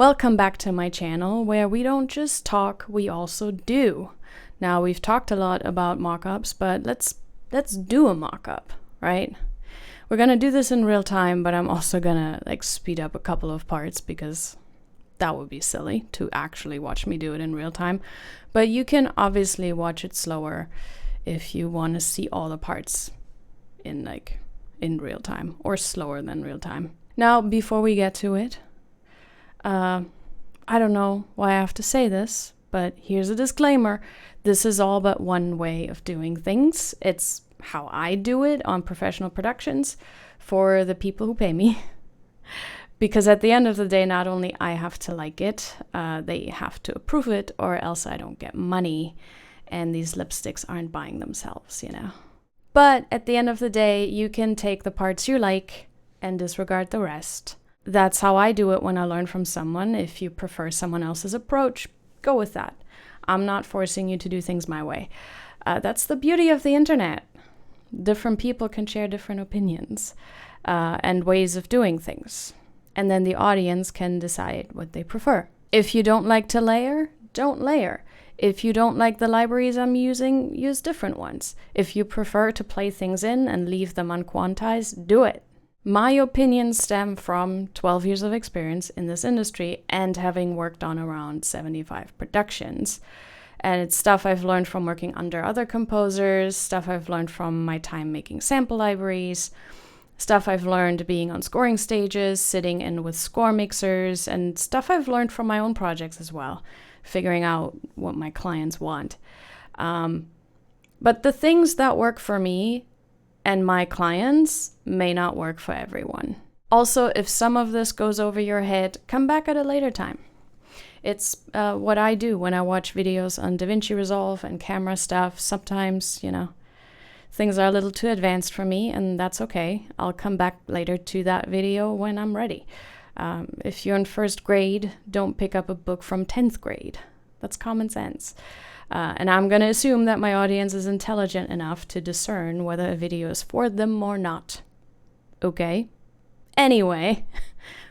Welcome back to my channel, where we don't just talk, we also do. Now, we've talked a lot about mockups, but let's do a mockup, right? We're gonna do this in real time, but I'm also gonna speed up a couple of parts because that would be silly to actually watch me do it in real time. But you can obviously watch it slower if you want to see all the parts in real time, or slower than real time. Now, before we get to it, I don't know why I have to say this, but here's a disclaimer. This is all but one way of doing things. It's how I do it on professional productions for the people who pay me. Because at the end of the day, not only I have to like it, they have to approve it, or else I don't get money, and these lipsticks aren't buying themselves, you know. But at the end of the day, you can take the parts you like and disregard the rest. That's how I do it when I learn from someone. If you prefer someone else's approach, go with that. I'm not forcing you to do things my way. That's the beauty of the internet. Different people can share different opinions and ways of doing things. And then the audience can decide what they prefer. If you don't like to layer, don't layer. If you don't like the libraries I'm using, use different ones. If you prefer to play things in and leave them unquantized, do it. My opinions stem from 12 years of experience in this industry and having worked on around 75 productions. And it's stuff I've learned from working under other composers, stuff I've learned from my time making sample libraries, stuff I've learned being on scoring stages, sitting in with score mixers, and stuff I've learned from my own projects as well, figuring out what my clients want. But the things that work for me and my clients may not work for everyone. Also, if some of this goes over your head, come back at a later time. It's what I do when I watch videos on DaVinci Resolve and camera stuff. Sometimes, things are a little too advanced for me, and that's okay. I'll come back later to that video when I'm ready. If you're in first grade, don't pick up a book from 10th grade. That's common sense. And I'm going to assume that my audience is intelligent enough to discern whether a video is for them or not. Okay? Anyway,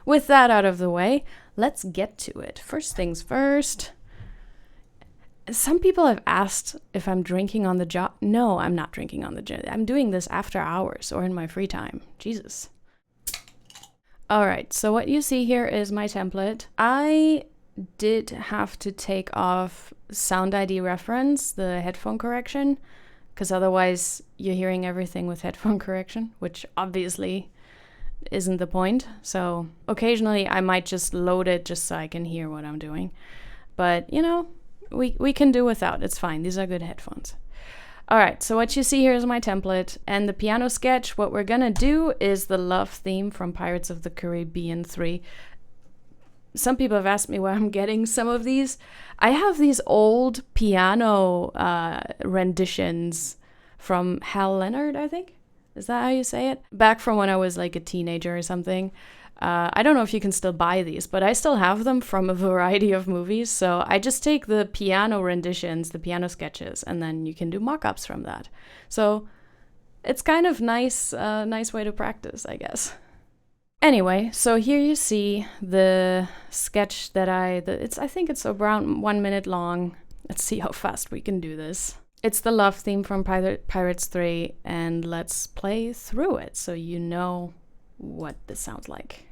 with that out of the way, let's get to it. First things first. Some people have asked if I'm drinking on the job. No, I'm not drinking on the job. I'm doing this after hours or in my free time. Jesus. All right, so what you see here is my template. I did have to take off Sound ID reference, the headphone correction, because otherwise you're hearing everything with headphone correction, which obviously isn't the point. So occasionally I might just load it just so I can hear what I'm doing. But, we can do without. It's fine. These are good headphones. All right, so what you see here is my template. And the piano sketch, what we're going to do is the love theme from Pirates of the Caribbean 3. Some people have asked me where I'm getting some of these. I have these old piano renditions from Hal Leonard, I think. Is that how you say it? Back from when I was like a teenager or something. I don't know if you can still buy these, but I still have them from a variety of movies. So I just take the piano renditions, the piano sketches, and then you can do mock-ups from that. So it's kind of nice way to practice, I guess. Anyway, so here you see the sketch that I think it's around 1 minute long. Let's see how fast we can do this. It's the love theme from Pirates 3, and let's play through it so you know what this sounds like.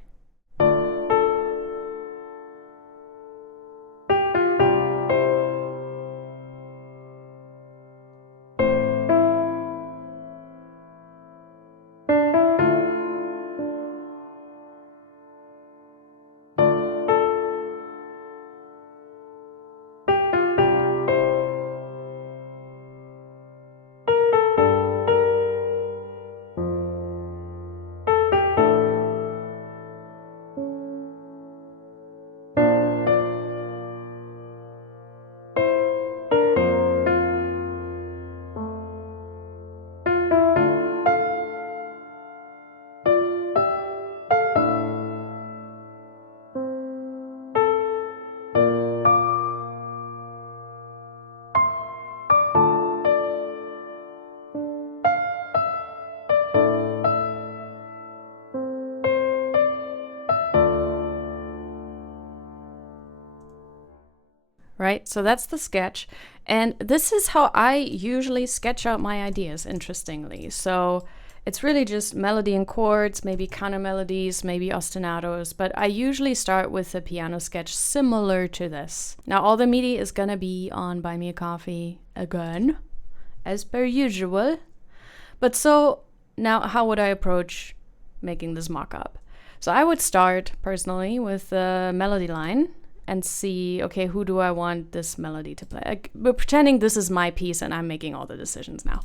right? So that's the sketch. And this is how I usually sketch out my ideas, interestingly. So it's really just melody and chords, maybe counter melodies, maybe ostinatos, but I usually start with a piano sketch similar to this. Now, all the MIDI is gonna be on Buy Me a Coffee again, as per usual. But so now how would I approach making this mock-up? So I would start personally with the melody line and see, okay, who do I want this melody to play? We're pretending this is my piece and I'm making all the decisions now.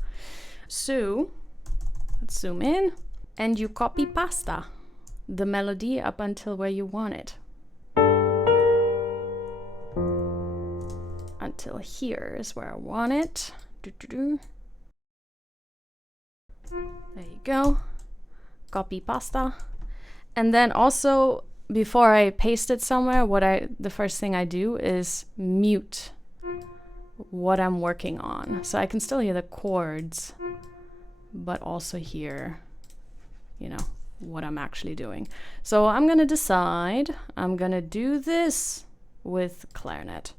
So let's zoom in and you copy pasta the melody up until where you want it. Until here is where I want it. There you go. Copy pasta. And then also, before I paste it somewhere, the first thing I do is mute what I'm working on. So I can still hear the chords, but also hear, you know, what I'm actually doing. So I'm gonna decide, I'm gonna do this with clarinet.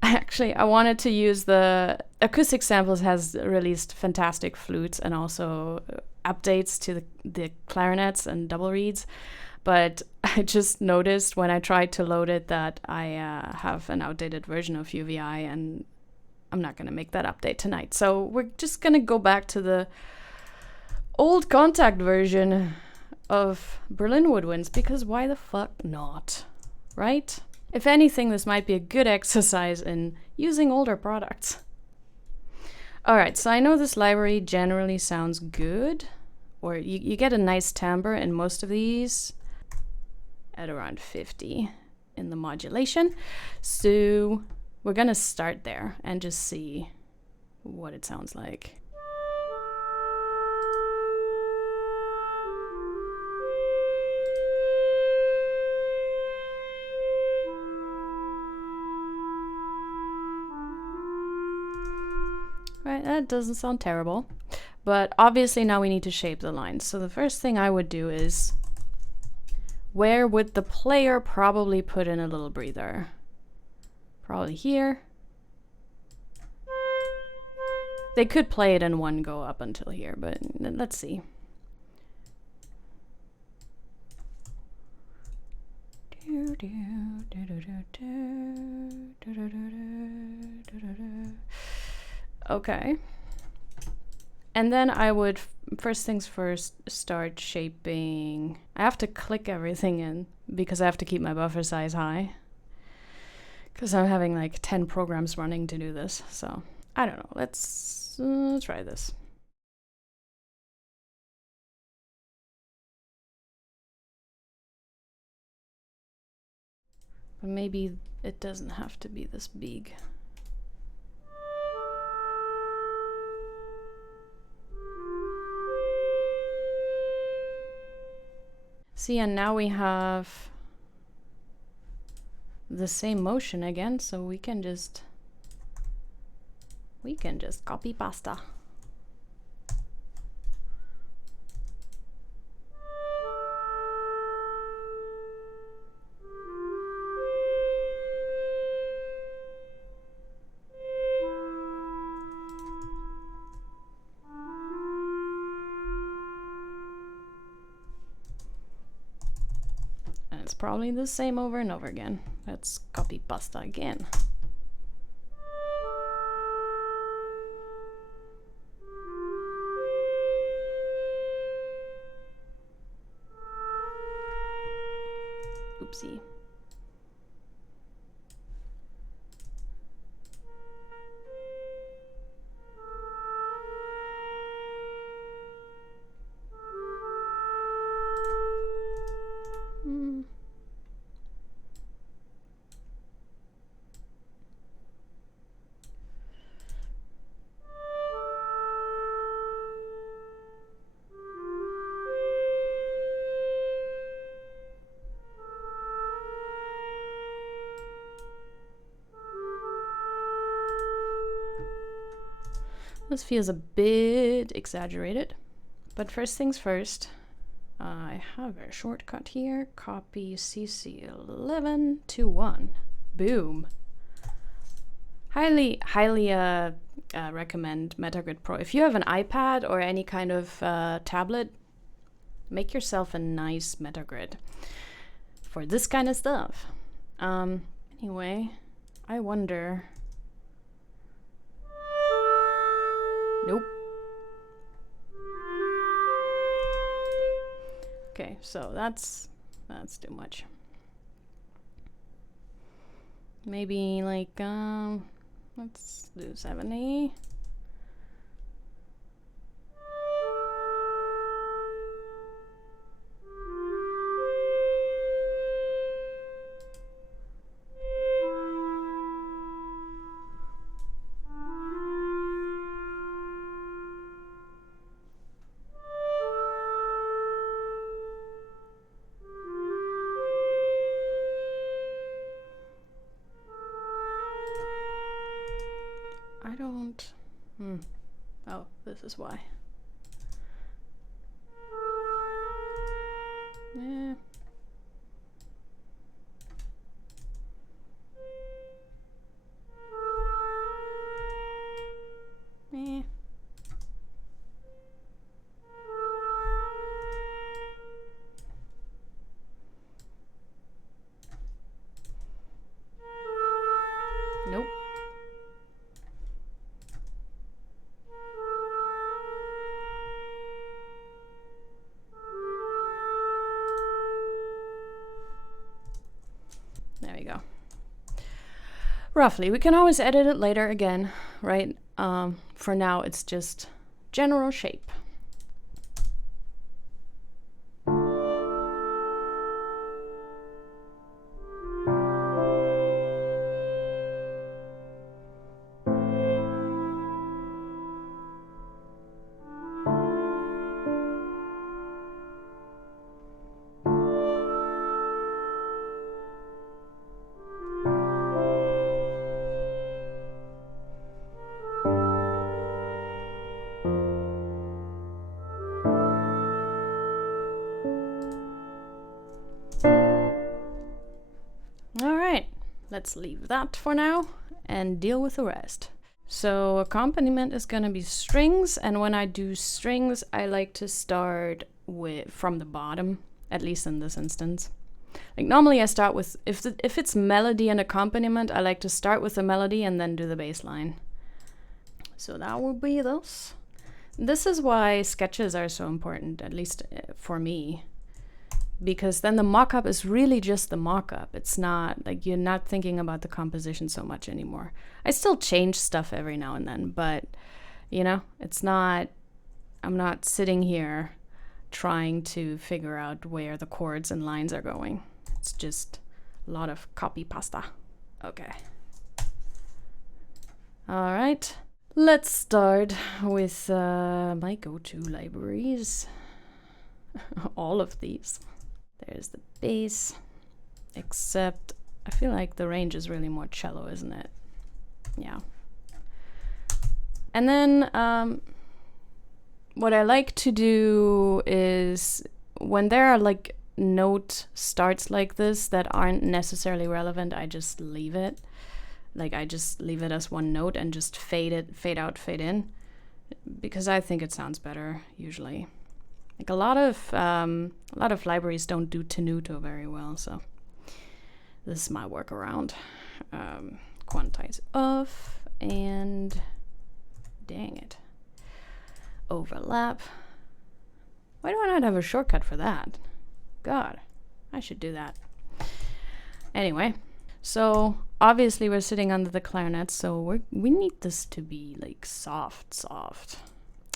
Actually, I wanted to use the Acoustic Samples has released fantastic flutes and also updates to the clarinets and double reeds. But I just noticed when I tried to load it that I have an outdated version of UVI and I'm not going to make that update tonight. So we're just going to go back to the old Contact version of Berlin Woodwinds because why the fuck not, right? If anything, this might be a good exercise in using older products. Alright, so I know this library generally sounds good, or you get a nice timbre in most of these at around 50 in the modulation. So we're gonna start there and just see what it sounds like. Right, that doesn't sound terrible, but obviously now we need to shape the lines. So the first thing I would do is, where would the player probably put in a little breather? Probably here. They could play it in one go up until here, but let's see. Okay. And then I would, first things first, start shaping. I have to click everything in because I have to keep my buffer size high. Because I'm having like 10 programs running to do this. So, I don't know. Let's try this. But maybe it doesn't have to be this big. See, and now we have the same motion again, so we can just copy pasta. It's probably the same over and over again. Let's copy pasta again. Oopsie. This feels a bit exaggerated, but first things first, I have a shortcut here, copy CC11 to 1, Boom. Highly recommend Metagrid Pro. If you have an iPad or any kind of tablet, make yourself a nice Metagrid for this kind of stuff. Anyway, I wonder. Nope. Okay, so that's too much. Maybe like let's do 70. I don't. Oh, this is why. Yeah. Eh. Nope. There we go. Roughly. We can always edit it later again, right? For now, it's just general shape. Let's leave that for now and deal with the rest. So accompaniment is going to be strings, and when I do strings, I like to start from the bottom, at least in this instance. Like normally I start with, if it's melody and accompaniment, I like to start with the melody and then do the bass line. So that will be this. This is why sketches are so important, at least for me. Because then the mock-up is really just the mock-up. It's not like you're not thinking about the composition so much anymore. I still change stuff every now and then, but you know, it's not, I'm not sitting here trying to figure out where the chords and lines are going. It's just a lot of copy pasta. Okay. All right. Let's start with my go-to libraries. All of these. There's the bass, except I feel like the range is really more cello, isn't it? Yeah. And then what I like to do is when there are like note starts like this that aren't necessarily relevant, I just leave it. Like I just leave it as one note and just fade out, fade in, because I think it sounds better usually. Like a lot of libraries don't do tenuto very well, so this is my workaround. Quantize off and dang it, overlap. Why do I not have a shortcut for that? God, I should do that. Anyway, so obviously we're sitting under the clarinet, so we need this to be like soft.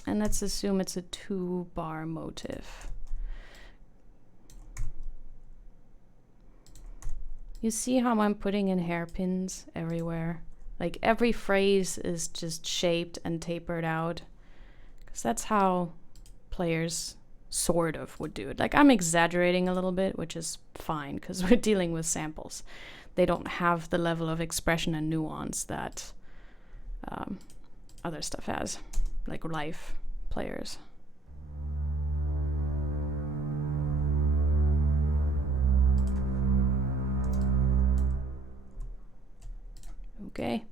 And let's assume it's a 2-bar motif. You see how I'm putting in hairpins everywhere? Like every phrase is just shaped and tapered out. Because that's how players sort of would do it. Like I'm exaggerating a little bit, which is fine because we're dealing with samples. They don't have the level of expression and nuance that other stuff has. Like live players. Okay.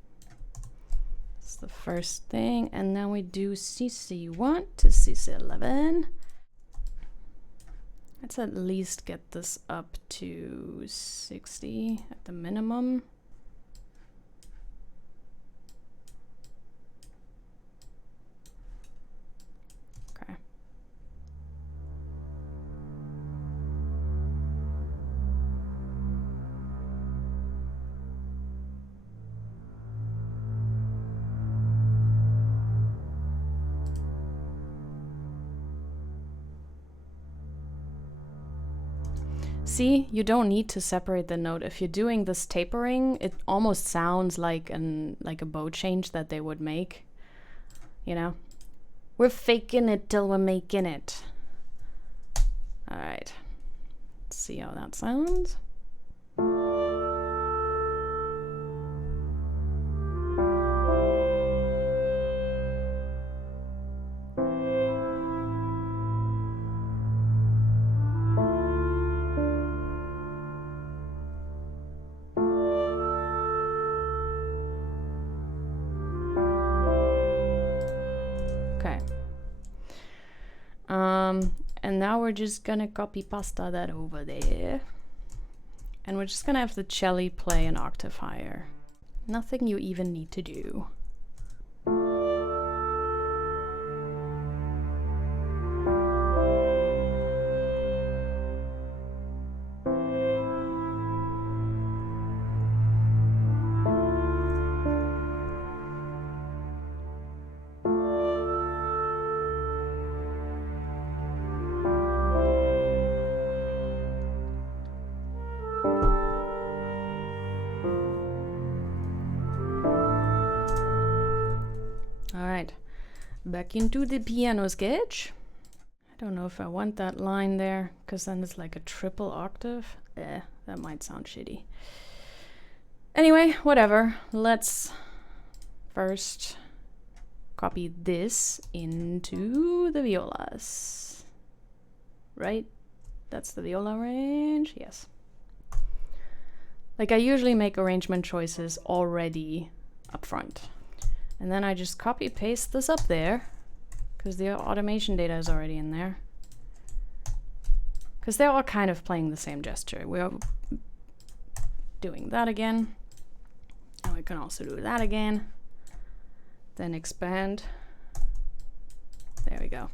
That's the first thing. And then we do CC1 to CC11. Let's at least get this up to 60 at the minimum. Okay. See, you don't need to separate the note. If you're doing this tapering, it almost sounds like a bow change that they would make. You know? We're faking it till we're making it. All right. Let's see how that sounds. And now we're just gonna copy pasta that over there. And we're just gonna have the cello play an octave higher. Nothing you even need to do. Back into the piano sketch. I don't know if I want that line there, because then it's like a triple octave. That might sound shitty. Anyway, whatever. Let's first copy this into the violas. Right? That's the viola range? Yes. Like I usually make arrangement choices already up front. And then I just copy paste this up there because the automation data is already in there. Because they're all kind of playing the same gesture. We're doing that again. And we can also do that again. Then expand. There we go.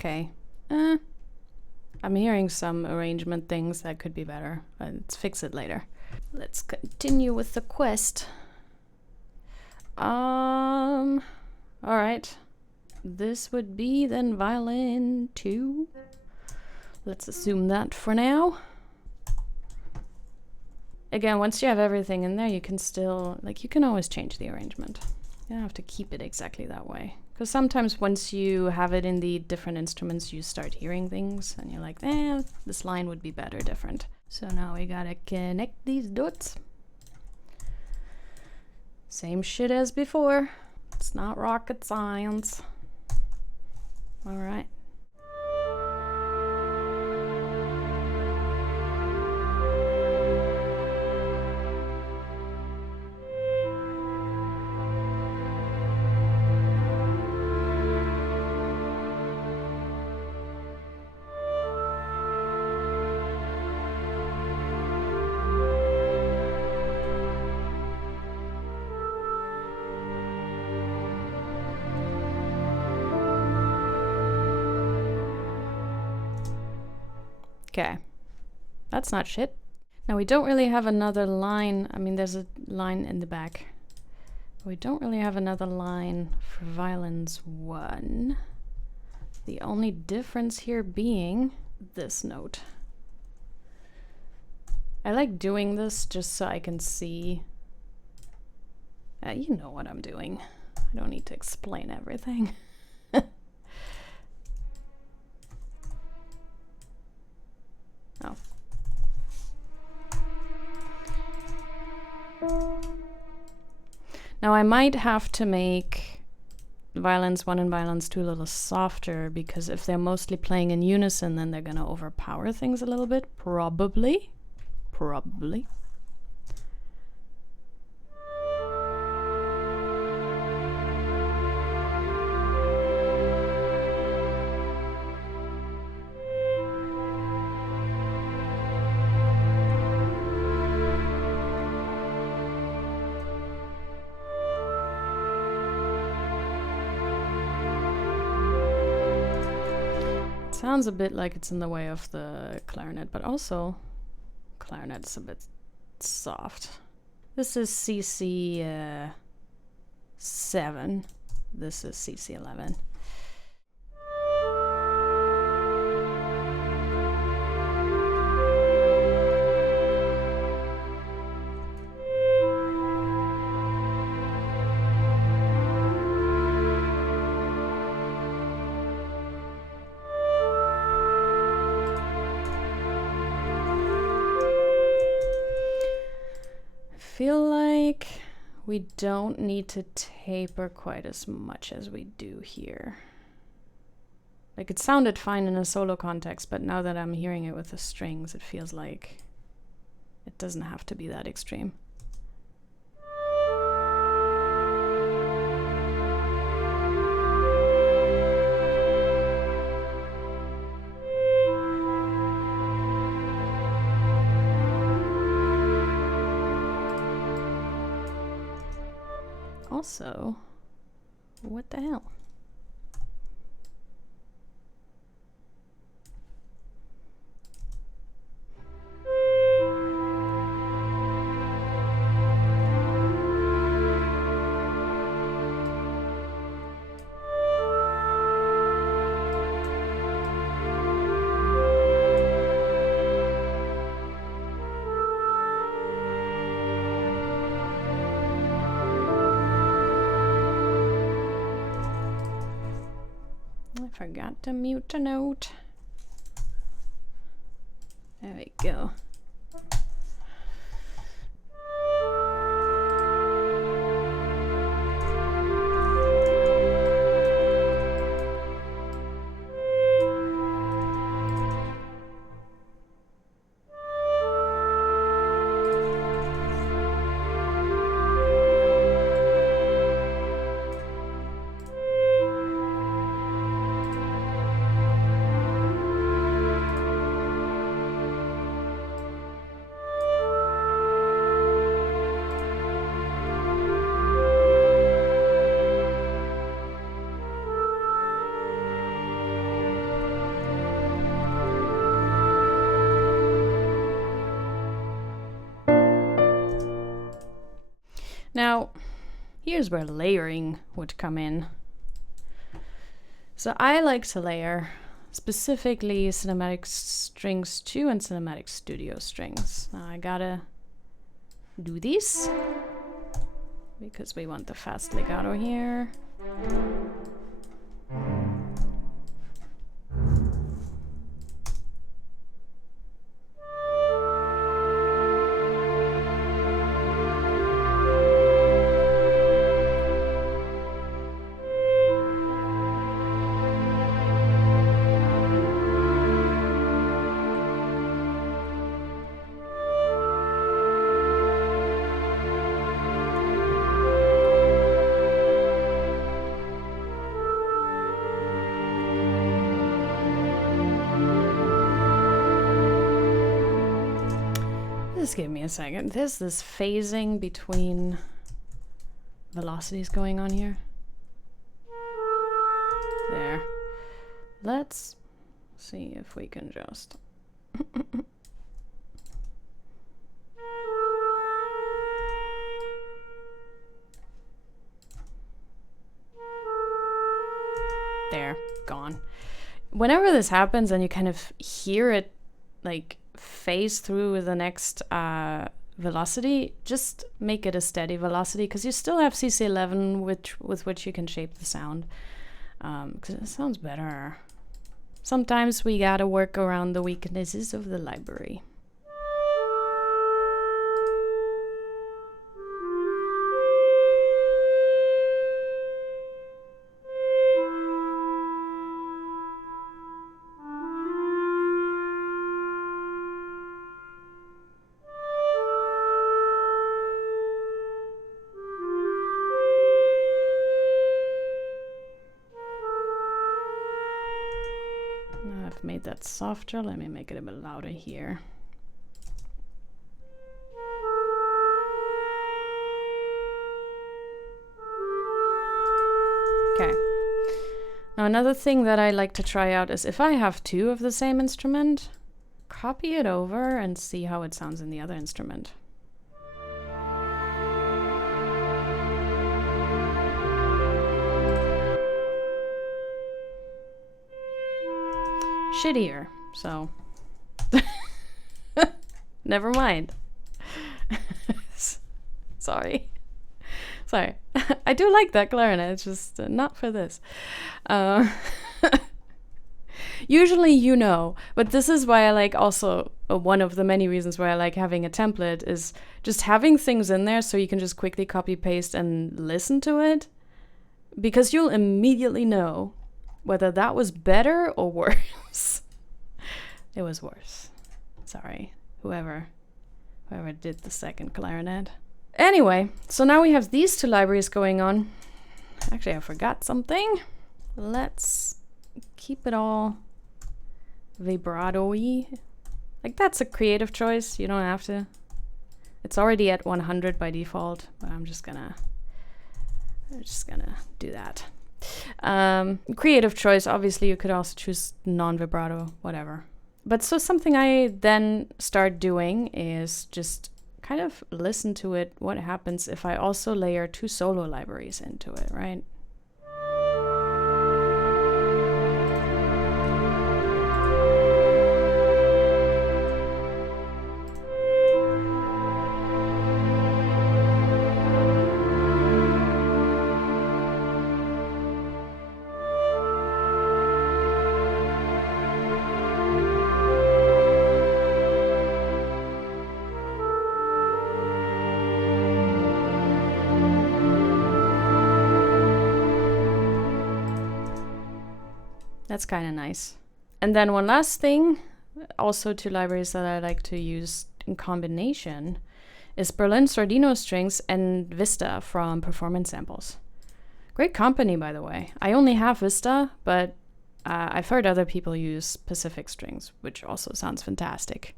Okay. I'm hearing some arrangement things that could be better. Let's fix it later. Let's continue with the quest. All right. This would be then violin 2. Let's assume that for now. Again, once you have everything in there, you can still, like, you can always change the arrangement. You don't have to keep it exactly that way. Because sometimes once you have it in the different instruments, you start hearing things and you're like, this line would be better different. So now we gotta connect these dots. Same shit as before. It's not rocket science. All right. Okay, that's not shit. Now we don't really have another line. I mean, there's a line in the back. We don't really have another line for violins 1. The only difference here being this note. I like doing this just so I can see. You know what I'm doing. I don't need to explain everything. Oh. Now I might have to make violins 1 and violins 2 a little softer, because if they're mostly playing in unison, then they're gonna overpower things a little bit, probably. Probably. Sounds a bit like it's in the way of the clarinet, but also clarinet's a bit soft. This is CC 7. This is CC 11. Feel like we don't need to taper quite as much as we do here. Like, it sounded fine in a solo context, but now that I'm hearing it with the strings, it feels like it doesn't have to be that extreme. Also, what the hell? Forgot to mute a note. There we go. Now, here's where layering would come in. So I like to layer specifically Cinematic Strings 2 and Cinematic Studio Strings. Now I gotta do these because we want the fast legato here. Just give me a second. There's this phasing between velocities going on here. There. Let's see if we can just... There, gone. Whenever this happens and you kind of hear it like phase through the next velocity, just make it a steady velocity, because you still have CC11 with which you can shape the sound, because it sounds better. Sometimes we gotta work around the weaknesses of the library. I've made that softer. Let me make it a bit louder here. Okay. Now another thing that I like to try out is if I have two of the same instrument, copy it over and see how it sounds in the other instrument. Shittier, so never mind. Sorry. I do like that clarinet, it's just not for this. Usually you know, but this is why I like also one of the many reasons why I like having a template is just having things in there so you can just quickly copy paste and listen to it, because you'll immediately know whether that was better or worse. It was worse. Sorry, whoever did the second clarinet. Anyway, so now we have these two libraries going on. Actually, I forgot something. Let's keep it all vibrato-y. Like, that's a creative choice. You don't have to. It's already at 100 by default, but I'm just gonna do that. Creative choice, obviously you could also choose non-vibrato, whatever. But so something I then start doing is just kind of listen to it, what happens if I also layer two solo libraries into it, right? That's kind of nice. And then one last thing, also two libraries that I like to use in combination, is Berlin Sordino strings and Vista from Performance Samples. Great company, by the way. I only have Vista, but I've heard other people use Pacific strings, which also sounds fantastic.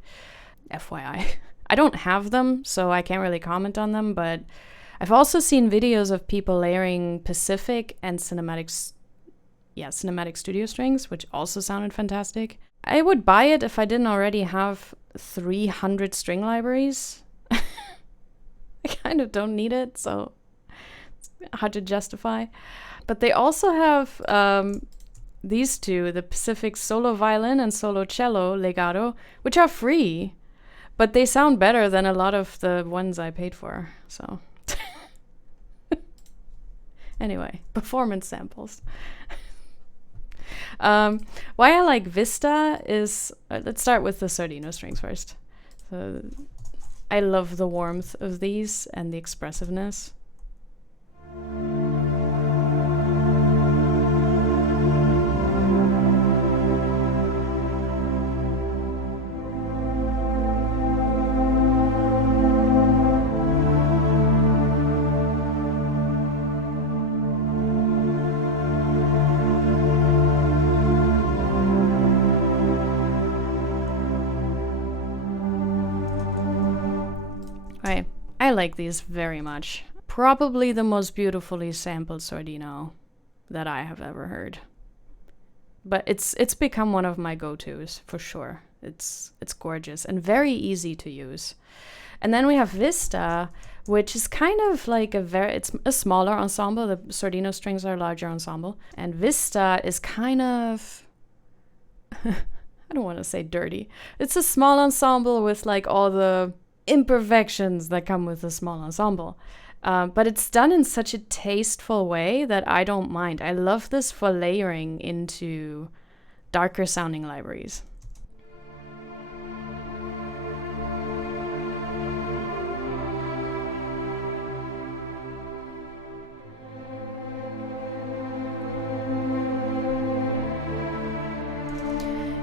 FYI. I don't have them, so I can't really comment on them, but I've also seen videos of people layering Pacific and cinematic studio strings, which also sounded fantastic. I would buy it if I didn't already have 300 string libraries. I kind of don't need it, so it's hard to justify. But they also have these two, the Pacific solo violin and solo cello legato, which are free, but they sound better than a lot of the ones I paid for, so. Anyway, Performance Samples. Why I like Vista is, let's start with the Sordino strings first. So I love the warmth of these and the expressiveness. I like these very much. Probably the most beautifully sampled Sordino that I have ever heard. But it's become one of my go-tos for sure. It's gorgeous and very easy to use. And then we have Vista, which is kind of like it's a smaller ensemble. The Sordino strings are a larger ensemble. And Vista is kind of I don't want to say dirty. It's a small ensemble with like all the imperfections that come with a small ensemble. But it's done in such a tasteful way that I don't mind. I love this for layering into darker sounding libraries.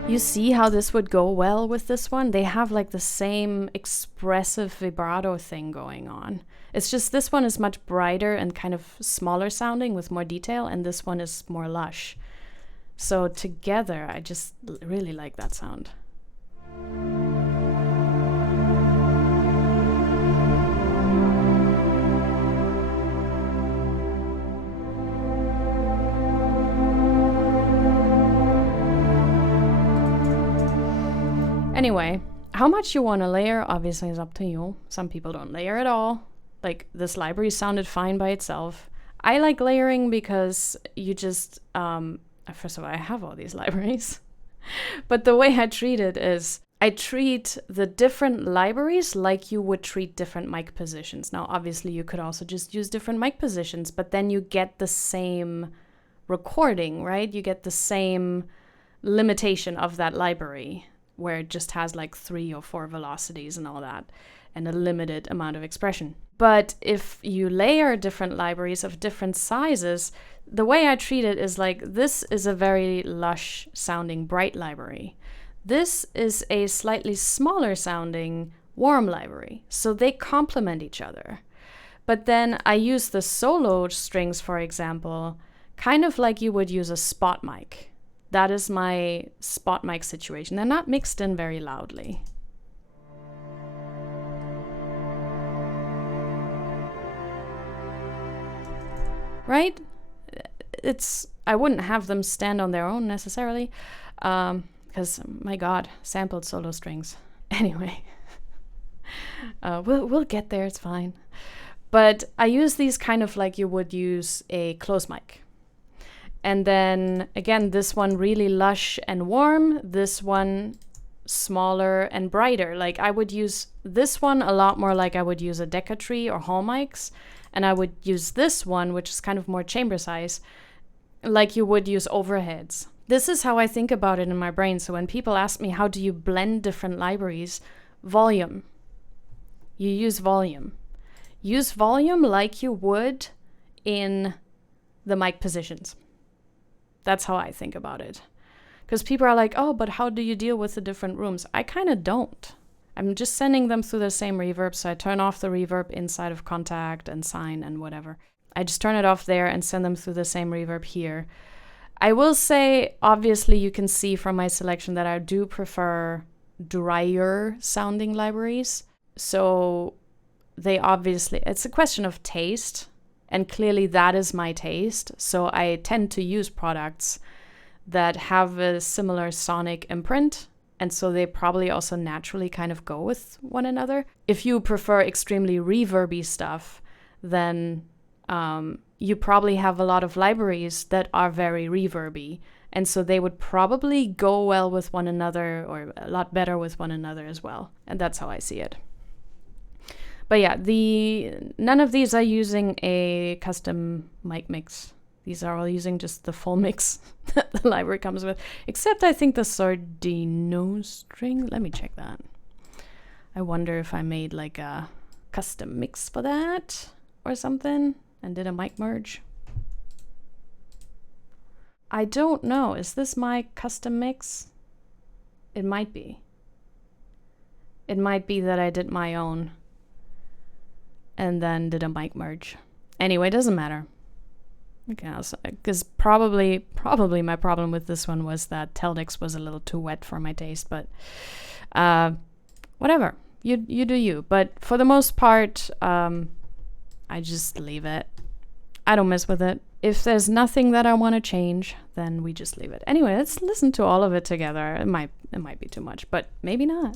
You see how this would go well with this one? They have like the same expressive vibrato thing going on. It's just this one is much brighter and kind of smaller sounding with more detail, and this one is more lush. So together, I just really like that sound. Anyway, how much you want to layer obviously is up to you. Some people don't layer at all. Like, this library sounded fine by itself. I like layering because you just, first of all, I have all these libraries. But the way I treat it is, I treat the different libraries like you would treat different mic positions. Now, obviously, you could also just use different mic positions, but then you get the same recording, right? You get the same limitation of that library, where it just has like 3 or 4 velocities and all that, and a limited amount of expression. But if you layer different libraries of different sizes, the way I treat it is like, this is a very lush sounding bright library. This is a slightly smaller sounding warm library. So they complement each other. But then I use the solo strings, for example, kind of like you would use a spot mic. That is my spot mic situation. They're not mixed in very loudly. Right? I wouldn't have them stand on their own necessarily, because, my God, sampled solo strings. Anyway, we'll get there, it's fine. But I use these kind of like you would use a close mic. And then, again, this one really lush and warm, this one smaller and brighter. Like, I would use this one a lot more like I would use a Decca Tree or Hall mics, and I would use this one, which is kind of more chamber size, like you would use overheads. This is how I think about it in my brain. So when people ask me, how do you blend different libraries? Volume. You use volume. Use volume like you would in the mic positions. That's how I think about it. Because people are like, oh, but how do you deal with the different rooms? I kind of don't. I'm just sending them through the same reverb. So I turn off the reverb inside of Contact and Sign and whatever. I just turn it off there and send them through the same reverb here. I will say, obviously, you can see from my selection that I do prefer drier sounding libraries. So they obviously, it's a question of taste. And clearly that is my taste. So I tend to use products that have a similar sonic imprint. And so they probably also naturally kind of go with one another. If you prefer extremely reverby stuff, then you probably have a lot of libraries that are very reverby. And so they would probably go well with one another, or a lot better with one another as well. And that's how I see it. But yeah, none of these are using a custom mic mix. These are all using just the full mix that the library comes with. Except I think the Sardino string. Let me check that. I wonder if I made like a custom mix for that or something and did a mic merge. I don't know. Is this my custom mix? It might be. It might be that I did my own and then did a mic merge. Anyway, it doesn't matter. Because probably my problem with this one was that Teldix was a little too wet for my taste, but whatever. You do you. But for the most part, I just leave it. I don't mess with it. If there's nothing that I want to change, then we just leave it. Anyway, let's listen to all of it together. It might be too much, but maybe not.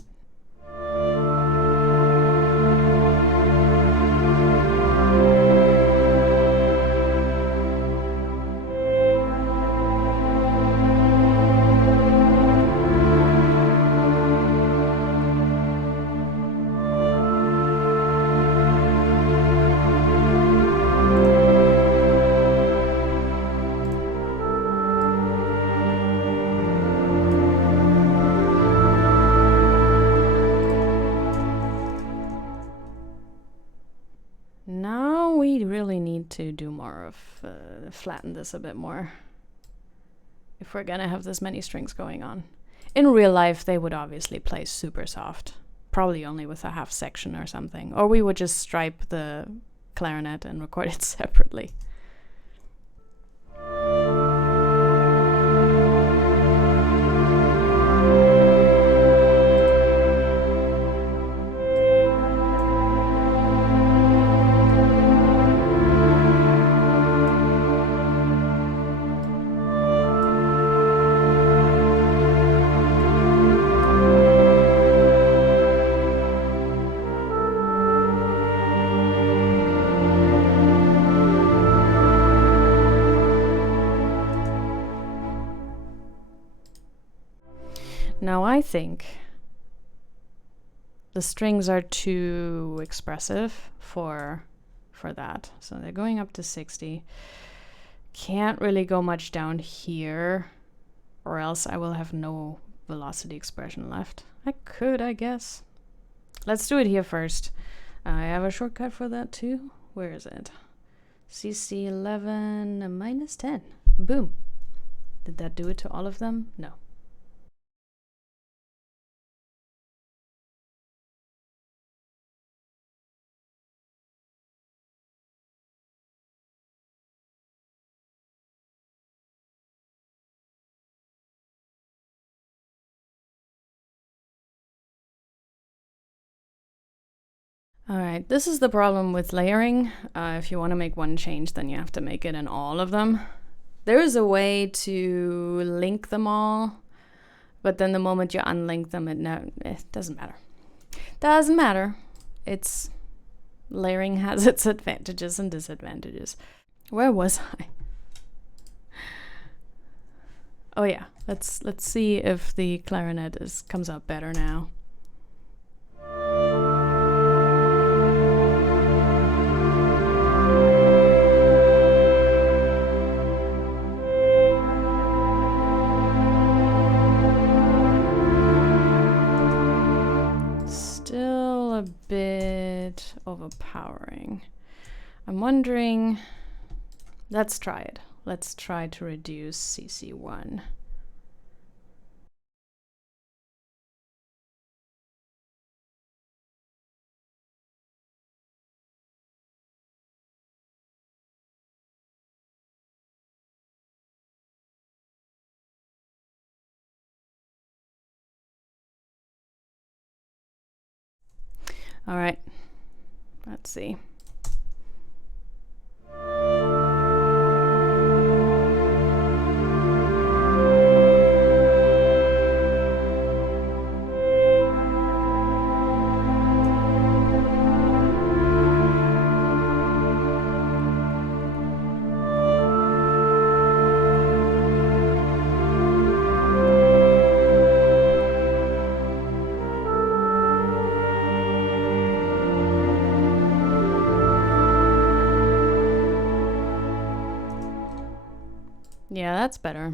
to do more of, flatten this a bit more. If we're gonna have this many strings going on. In real life, they would obviously play super soft. Probably only with a half section or something. Or we would just stripe the clarinet and record it separately. Now I think the strings are too expressive for that. So they're going up to 60. Can't really go much down here, or else I will have no velocity expression left. I could, I guess. Let's do it here first. I have a shortcut for that too. Where is it? CC11 minus 10. Boom. Did that do it to all of them? No. Alright, this is the problem with layering. If you want to make one change, then you have to make it in all of them. There is a way to link them all, but then the moment you unlink them, it doesn't matter. Doesn't matter. Layering has its advantages and disadvantages. Where was I? Oh yeah, let's see if the clarinet comes out better now. Still a bit overpowering. I'm wondering, let's try it. Let's try to reduce CC1. All right, let's see. Yeah, that's better.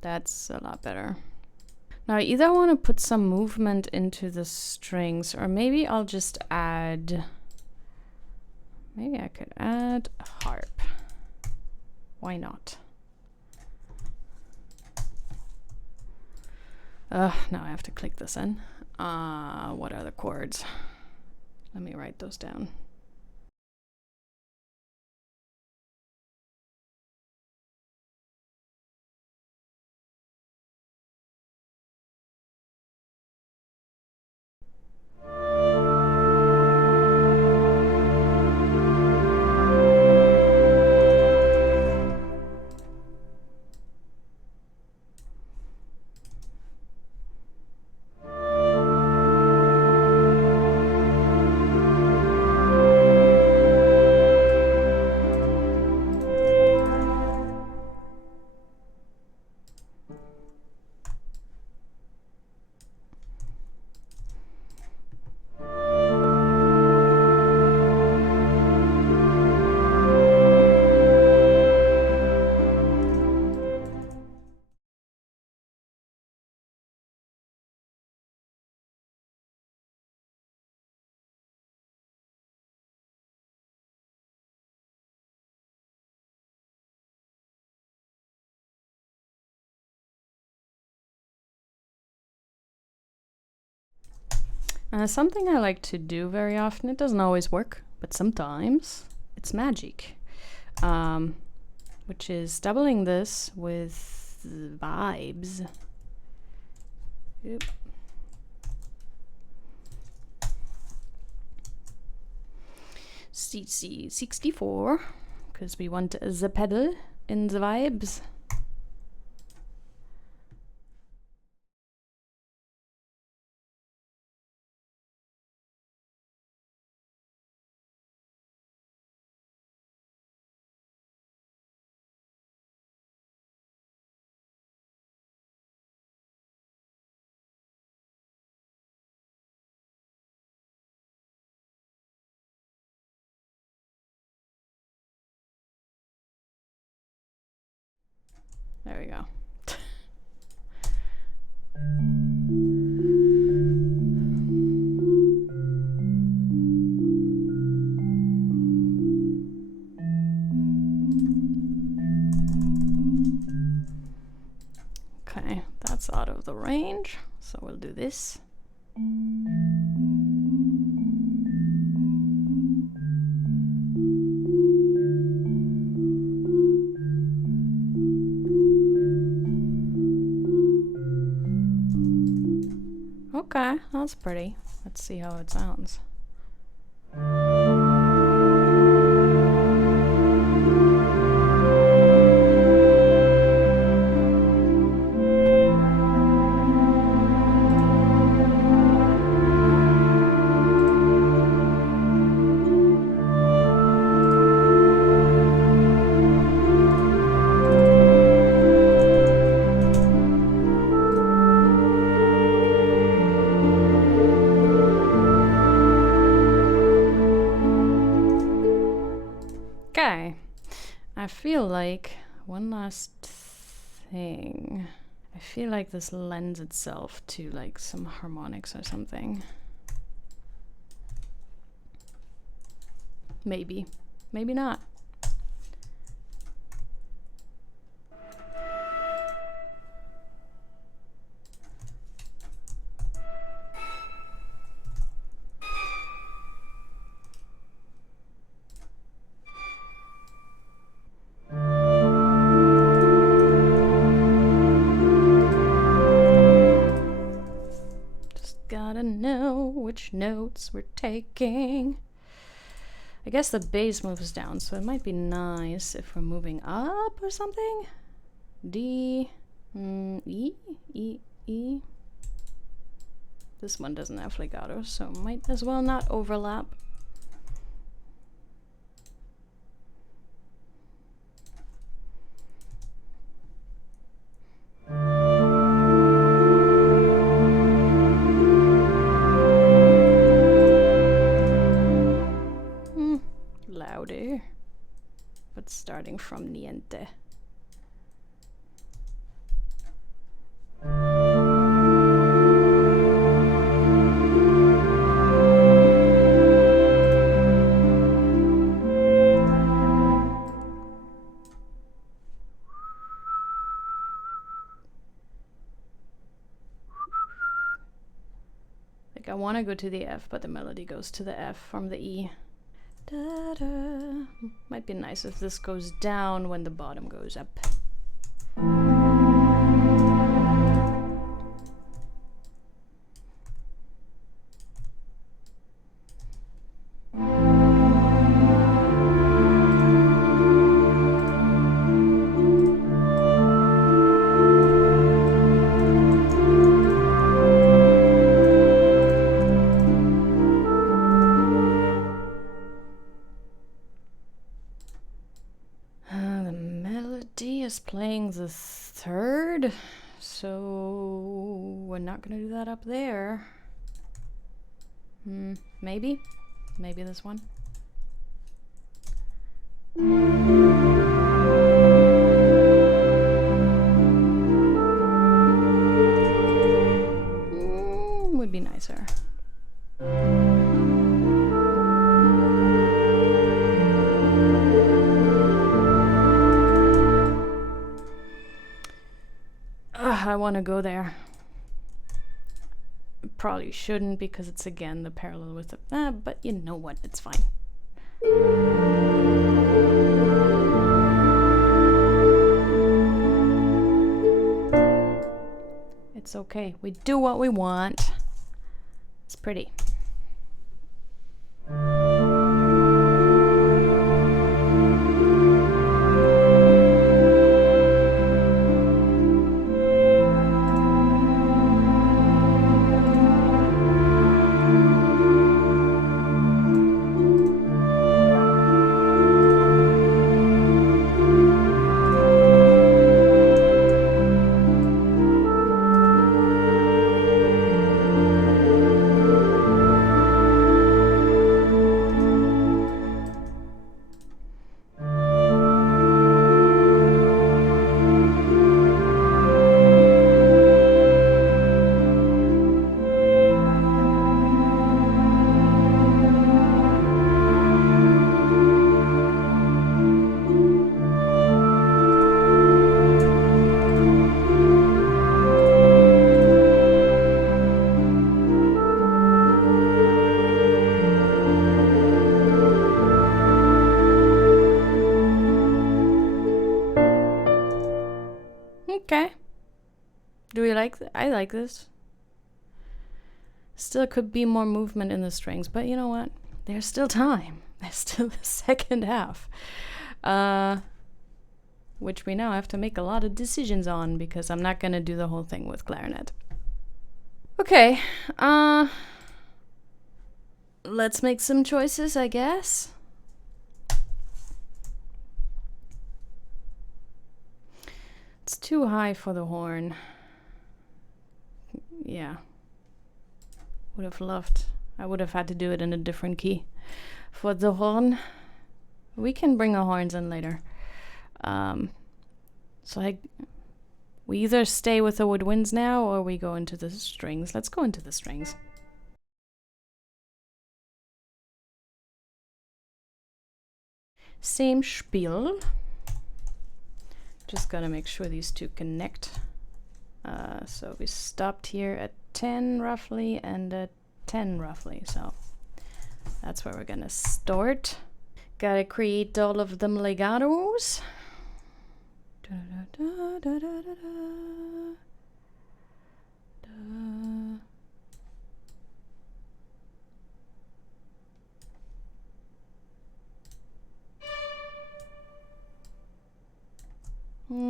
That's a lot better. Now, I either want to put some movement into the strings, or maybe I'll just add... Maybe I could add a harp. Why not? Now I have to click this in. What are the chords? Let me write those down. Something I like to do very often, it doesn't always work, but sometimes it's magic, which is doubling this with vibes. Yep. CC 64, because we want the pedal in the vibes. There we go. Okay, that's out of the range, so we'll do this. Okay, that's pretty. Let's see how it sounds. Okay, I feel like one last thing. I feel like this lends itself to like some harmonics or something. Maybe, maybe not. Gotta know which notes we're taking. I guess the bass moves down, so it might be nice if we're moving up or something. D, E, E, E. This one doesn't have legato, so might as well not overlap. Louder, but starting from niente. Like I want to go to the F, but the melody goes to the F from the E. Da, da. Might be nice if this goes down when the bottom goes up. Playing the third, so we're not gonna do that up there. Maybe this one. Would be nicer. I want to go there. probably shouldn't because it's again the parallel with the, but you know what, it's fine. It's okay, we do what we want. It's pretty. Okay. Do we like I like this. Still could be more movement in the strings, but you know what? There's still time. There's still the second half. Which we now have to make a lot of decisions on because I'm not gonna do the whole thing with clarinet. Okay. Let's make some choices, I guess. It's too high for the horn. Yeah. Would have loved. I would have had to do it in a different key. For the horn, we can bring our horns in later. We either stay with the woodwinds now or we go into the strings. Let's go into the strings. Same spiel. Just gotta make sure these two connect. So we stopped here at 10 roughly and at 10 roughly, so that's where we're gonna start. Gotta create all of them legatos. Da, da, da, da, da, da, da.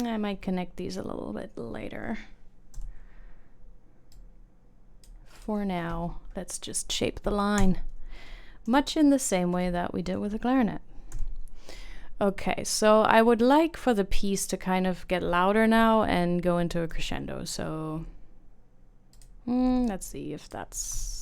I might connect these a little bit later. For now, let's just shape the line, much in the same way that we did with the clarinet. Okay, so I would like for the piece to kind of get louder now and go into a crescendo. So let's see if that's...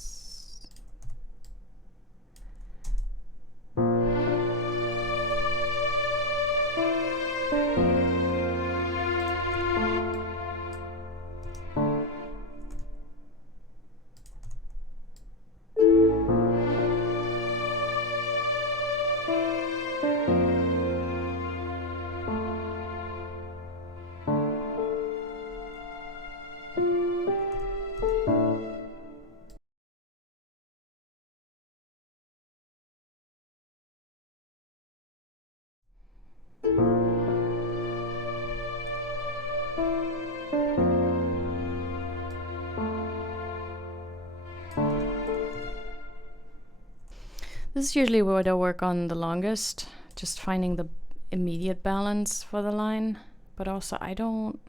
This is usually what I work on the longest, just finding the immediate balance for the line, but also I don't...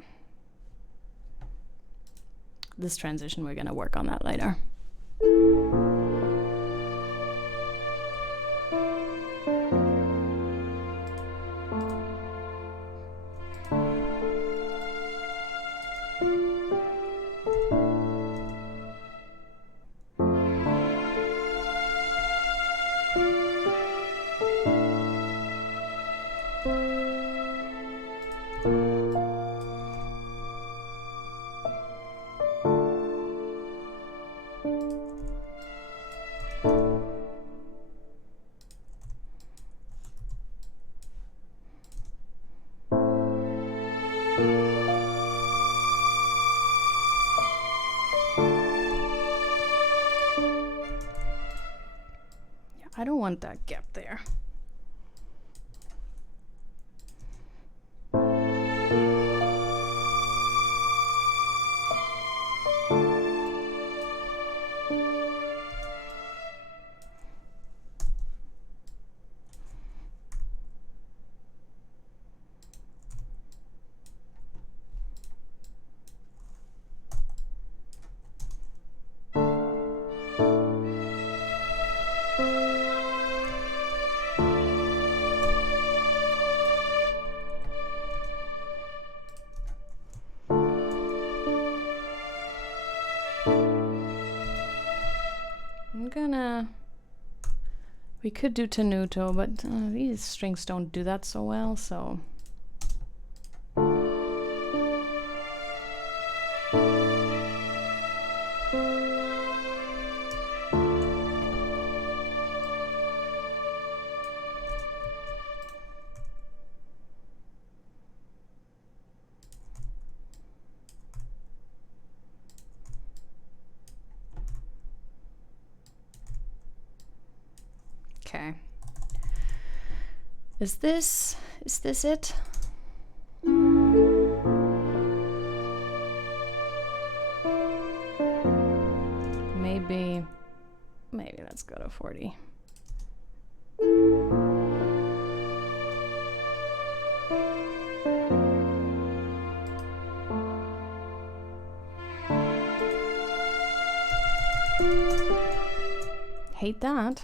This transition, we're gonna work on that later. I don't want that gap there. We could do tenuto, but these strings don't do that so well, so. Okay. Is this it? Maybe let's go to 40. Hate that.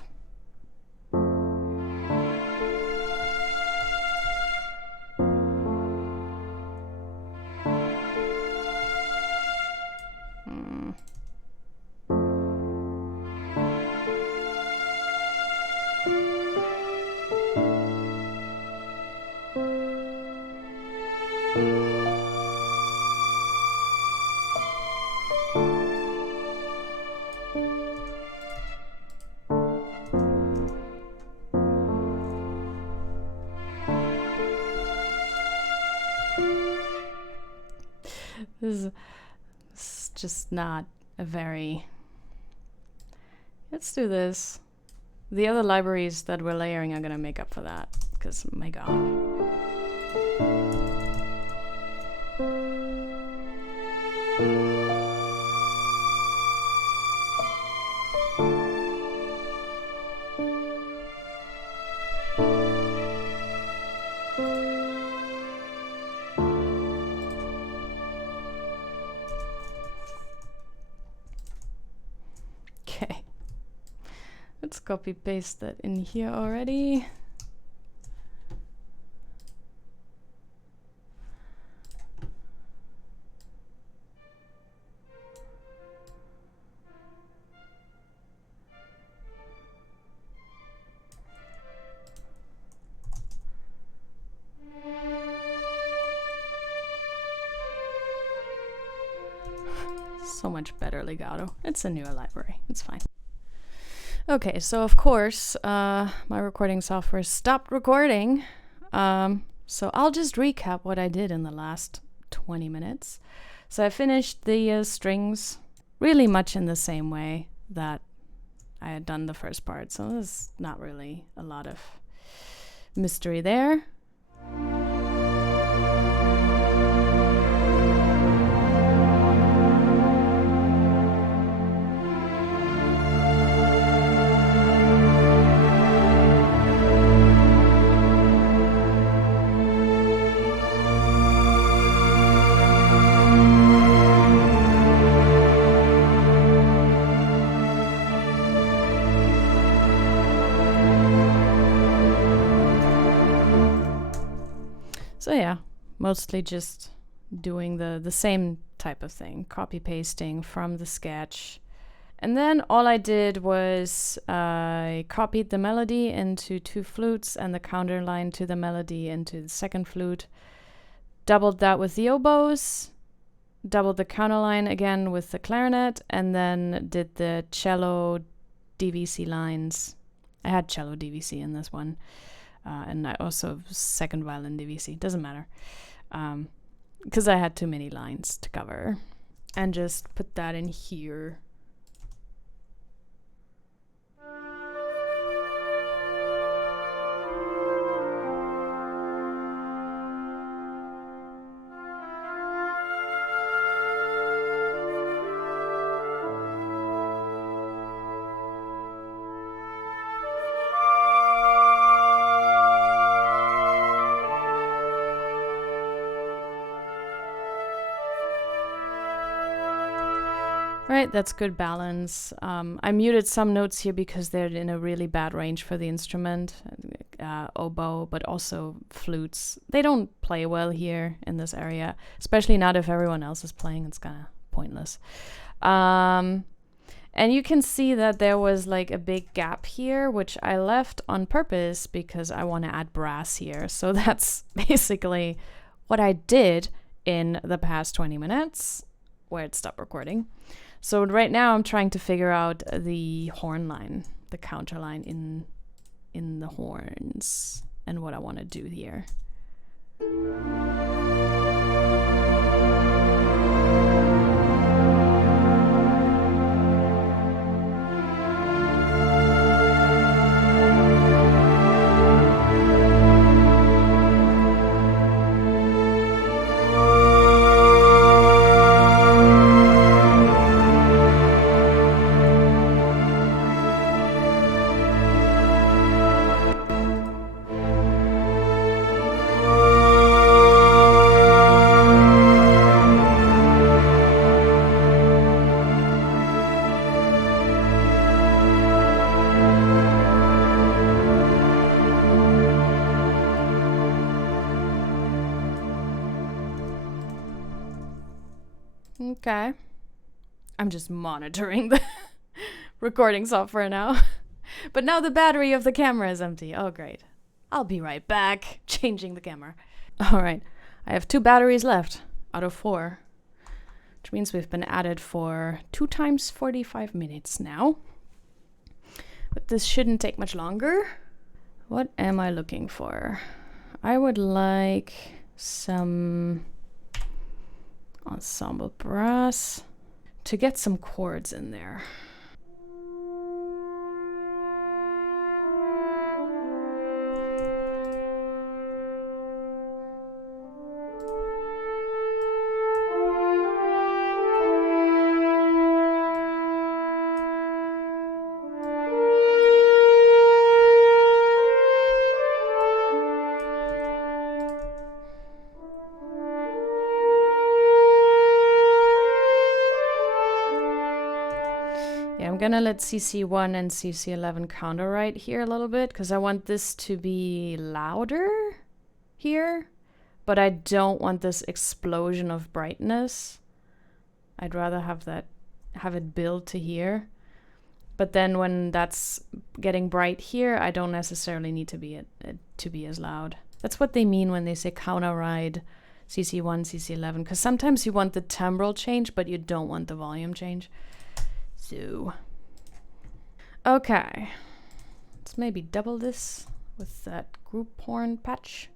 This is just not a very... Let's do this. The other libraries that we're layering are gonna make up for that, because my god. Okay. Let's copy paste that in here already. So much better legato. It's a newer library. It's fine. Okay, so of course, my recording software stopped recording. So I'll just recap what I did in the last 20 minutes. So I finished the strings really much in the same way that I had done the first part. So there's not really a lot of mystery there. So yeah, mostly just doing the same type of thing, copy pasting from the sketch. And then all I did was I copied the melody into 2 flutes and the counter line to the melody into the second flute, doubled that with the oboes, doubled the counter line again with the clarinet, and then did the cello DVC lines. I had cello DVC in this one. And I also second violin DVC, doesn't matter, because I had too many lines to cover, and just put that in here. right, that's good balance. I muted some notes here because they're in a really bad range for the instrument. Oboe, but also flutes. They don't play well here in this area, especially not if everyone else is playing. It's kind of pointless. And you can see that there was like a big gap here, which I left on purpose because I want to add brass here. So that's basically what I did in the past 20 minutes where it stopped recording. So right now I'm trying to figure out the horn line, the counter line in the horns and what I want to do here. Okay. I'm just monitoring the recording software now. But now the battery of the camera is empty. Oh, great. I'll be right back, changing the camera. All right. I have 2 batteries left out of 4, which means we've been at it for 2 times 45 minutes now. But this shouldn't take much longer. What am I looking for? I would like some ensemble brass to get some chords in there. I'm gonna let CC1 and CC11 counter right here a little bit because I want this to be louder here, but I don't want this explosion of brightness. I'd rather have it build to here. But then when that's getting bright here, I don't necessarily need to be as loud. That's what they mean when they say counter ride CC1, CC11, because sometimes you want the timbral change, but you don't want the volume change. So, okay, let's maybe double this with that group horn patch.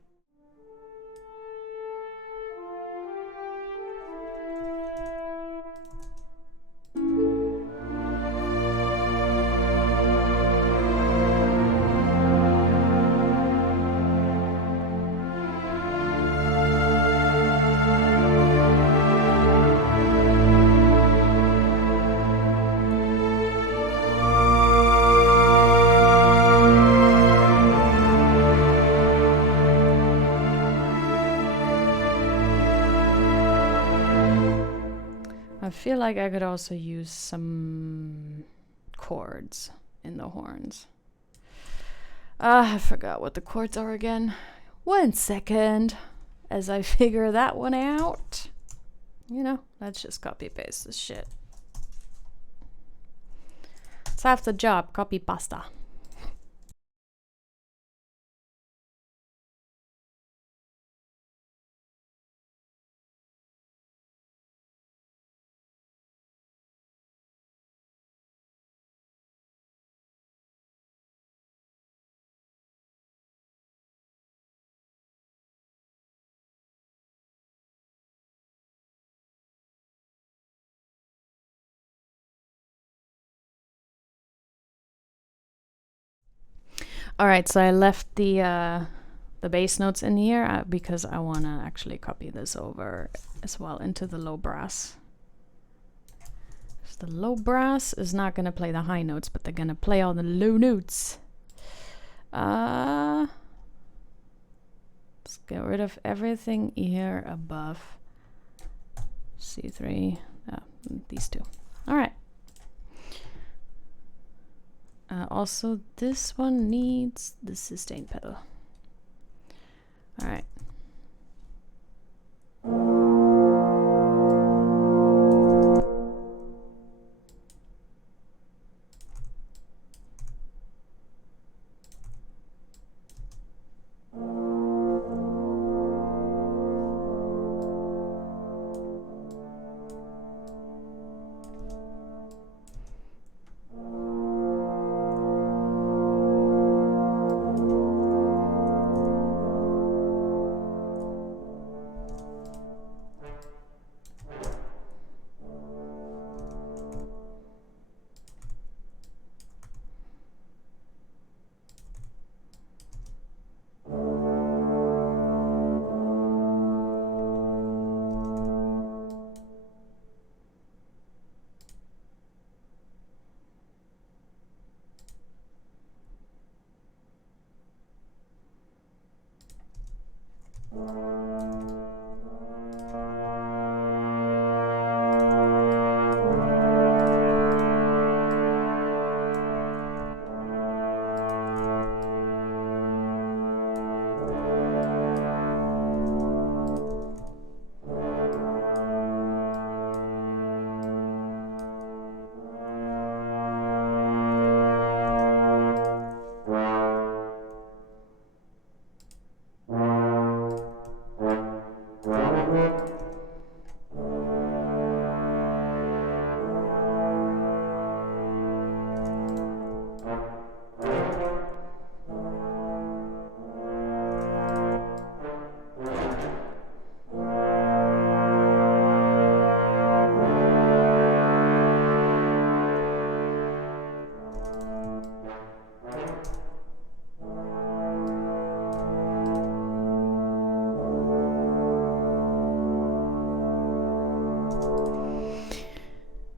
I feel like I could also use some chords in the horns. I forgot what the chords are again. 1 second as I figure that one out. You know, let's just copy paste this shit. It's half the job, copy pasta. All right, so I left the bass notes in here because I want to actually copy this over as well into the low brass. So the low brass is not going to play the high notes, but they're going to play all the low notes. Let's get rid of everything here above C3. These two. All right. Also, this one needs the sustain pedal. All right.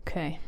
Okay.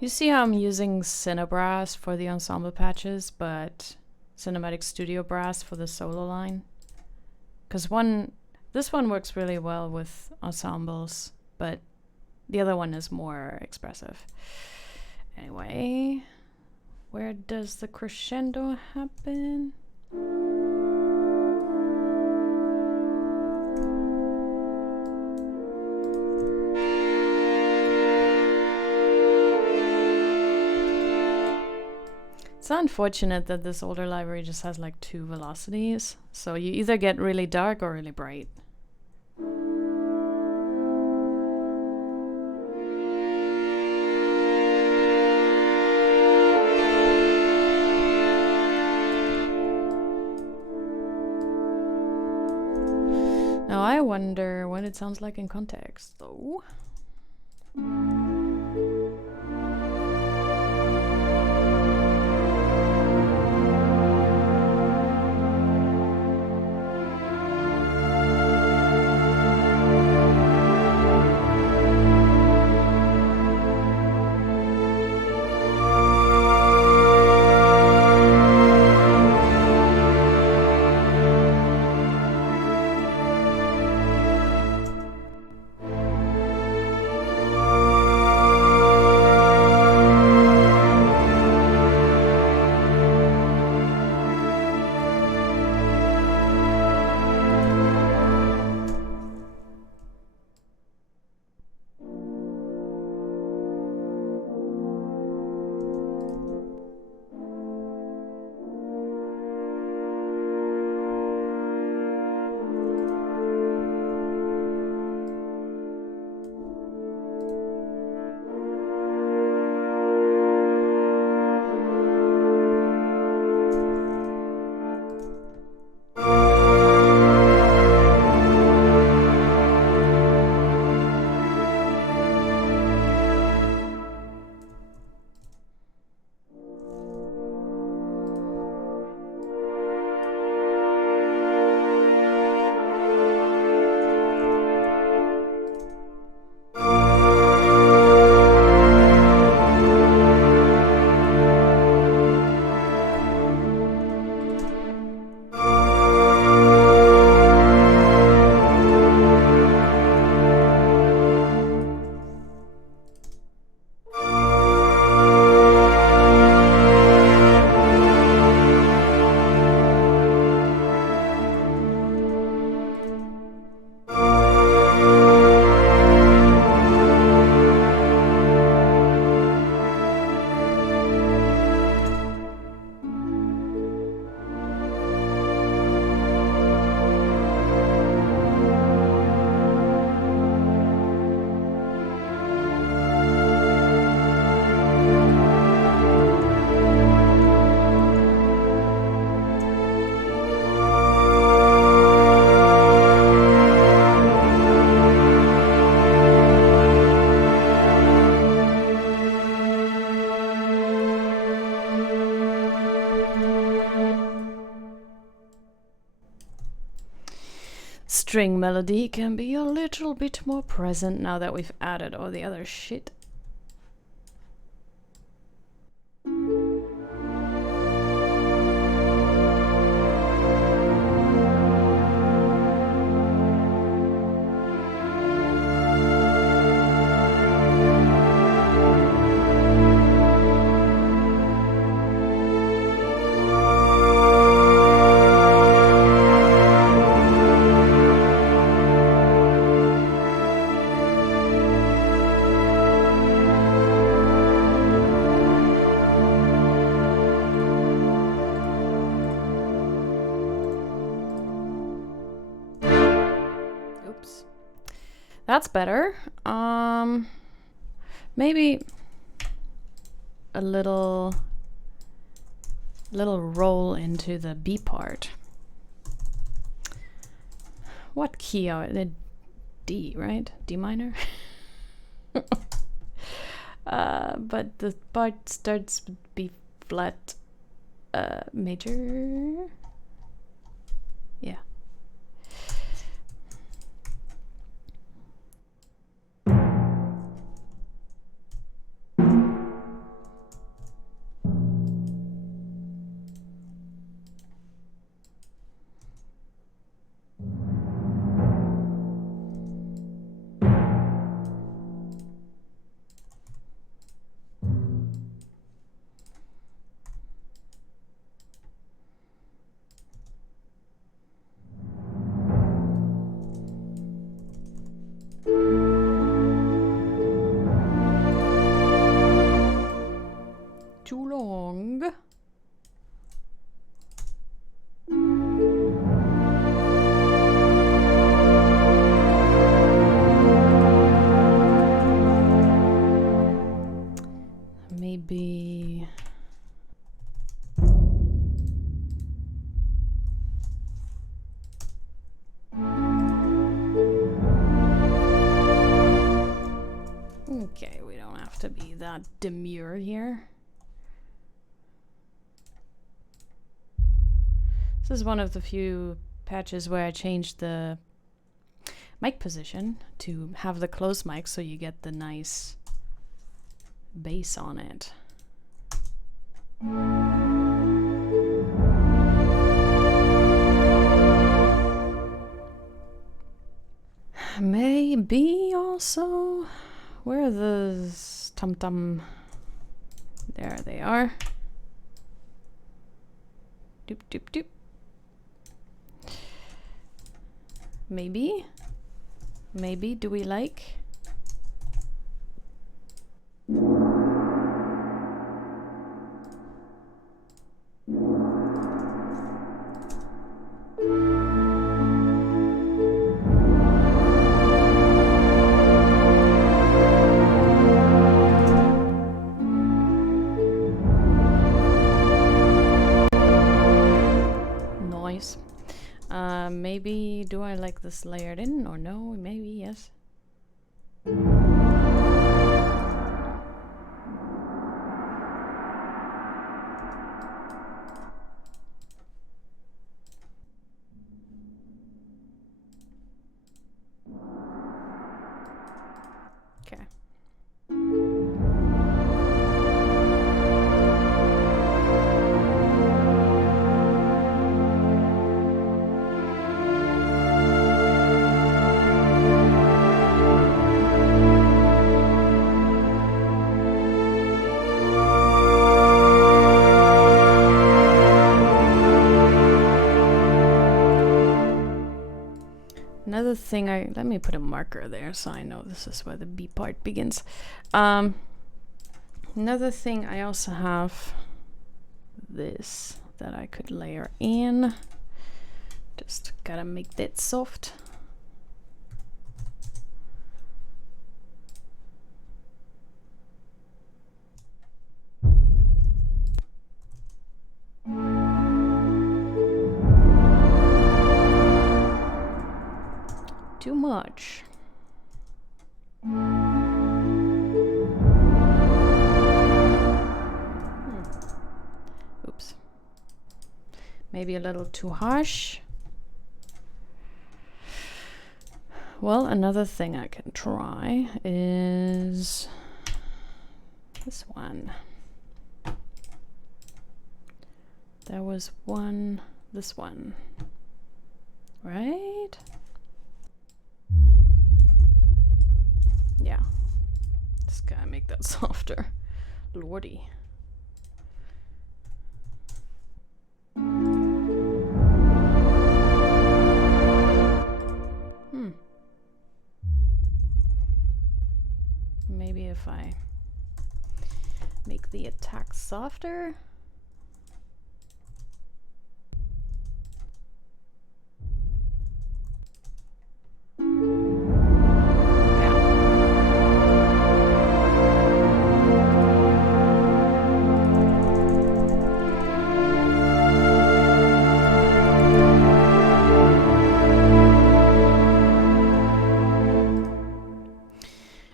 You see how I'm using Cinebrass for the ensemble patches, but Cinematic Studio Brass for the solo line? Because this one works really well with ensembles, but the other one is more expressive. Anyway, where does the crescendo happen? It's unfortunate that this older library just has like 2 velocities, so you either get really dark or really bright. Now I wonder what it sounds like in context, though. string melody can be a little bit more present now that we've added all the other shit. That's better. Maybe a little roll into the B part. What key are the D, right? D minor? But the part starts with B flat major. Yeah. Too long. Maybe okay, we don't have to be that demure here. This is one of the few patches where I changed the mic position to have the closed mic so you get the nice bass on it. Maybe also, where are the tum-tum? There they are. Doop doop doop. Maybe do we like? Noise. Maybe do I like this layered in or no? Maybe yes. Okay. Another thing let me put a marker there so I know this is where the B part begins. Another thing I also have this that I could layer in. Just gotta make that soft. Too much. Oops. Maybe a little too harsh. Well, another thing I can try is this one. There was one, this one, right? Yeah. Just gotta make that softer. Lordy. Maybe if I make the attack softer.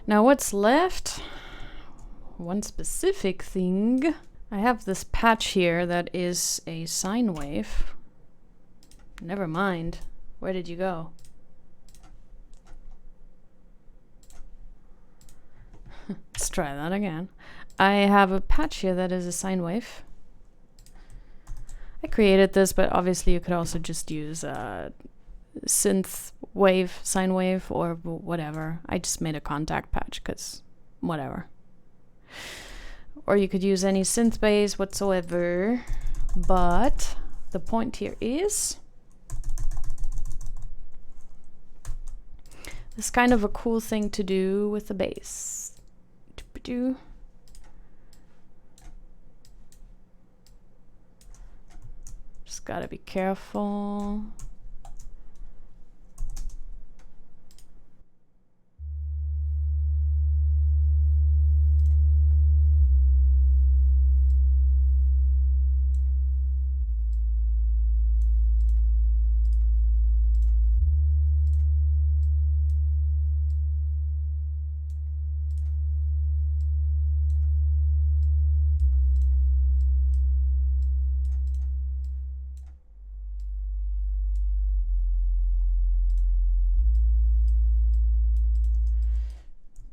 Now what's left? One specific thing. I have this patch here that is a sine wave. Never mind. Where did you go? Let's try that again. I have a patch here that is a sine wave. I created this, but obviously you could also just use synth wave, sine wave, or whatever. I just made a contact patch because whatever. Or you could use any synth base whatsoever, but the point here is it's kind of a cool thing to do with the bass. Just gotta be careful.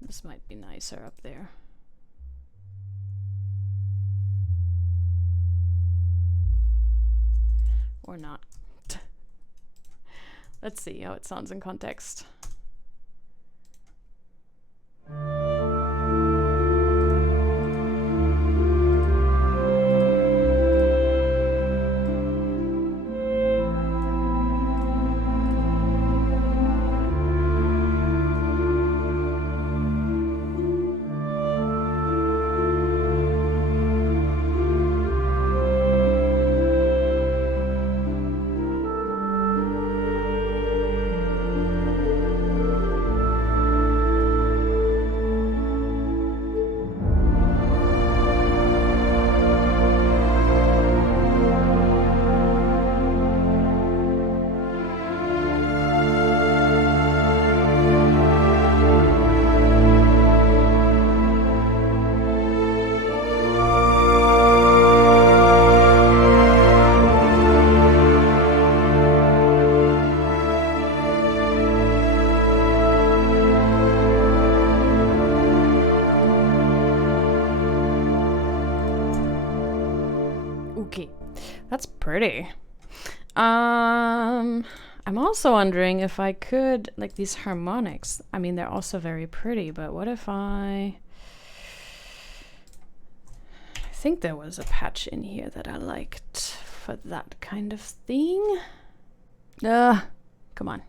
This might be nicer up there. Or not. Let's see how it sounds in context. That's pretty. I'm also wondering if I could, like these harmonics, I mean, they're also very pretty, but what if I think there was a patch in here that I liked for that kind of thing. Come on.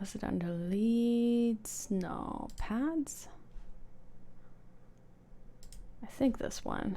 Was it under leads? No, pads? I think this one.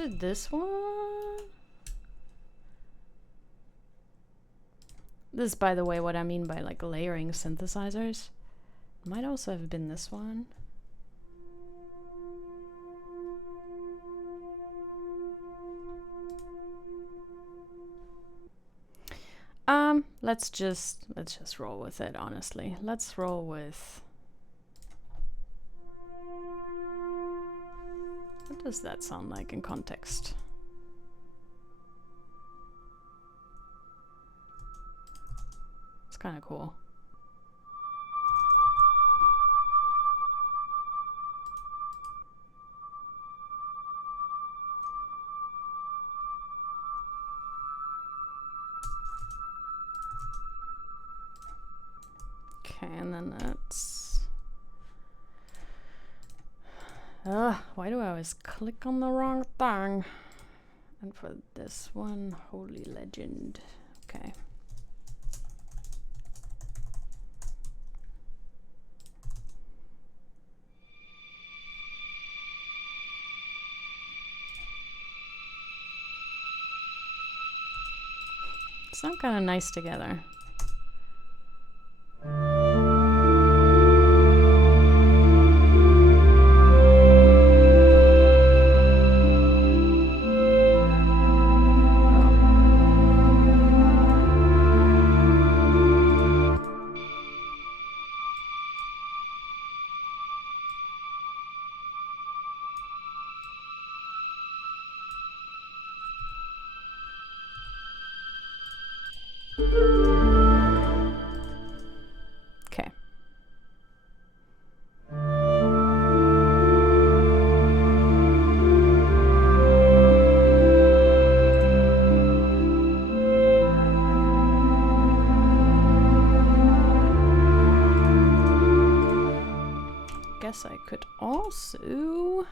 Was it this one? This is, by the way, what I mean by like layering synthesizers. Might also have been this one. Let's just roll with it, honestly. Let's roll with... What does that sound like in context? It's kind of cool. Okay, and then that's... why do I always click on the wrong thing? And for this one, Holy Legend. Okay. Sound kind of nice together. Okay. Guess I could also...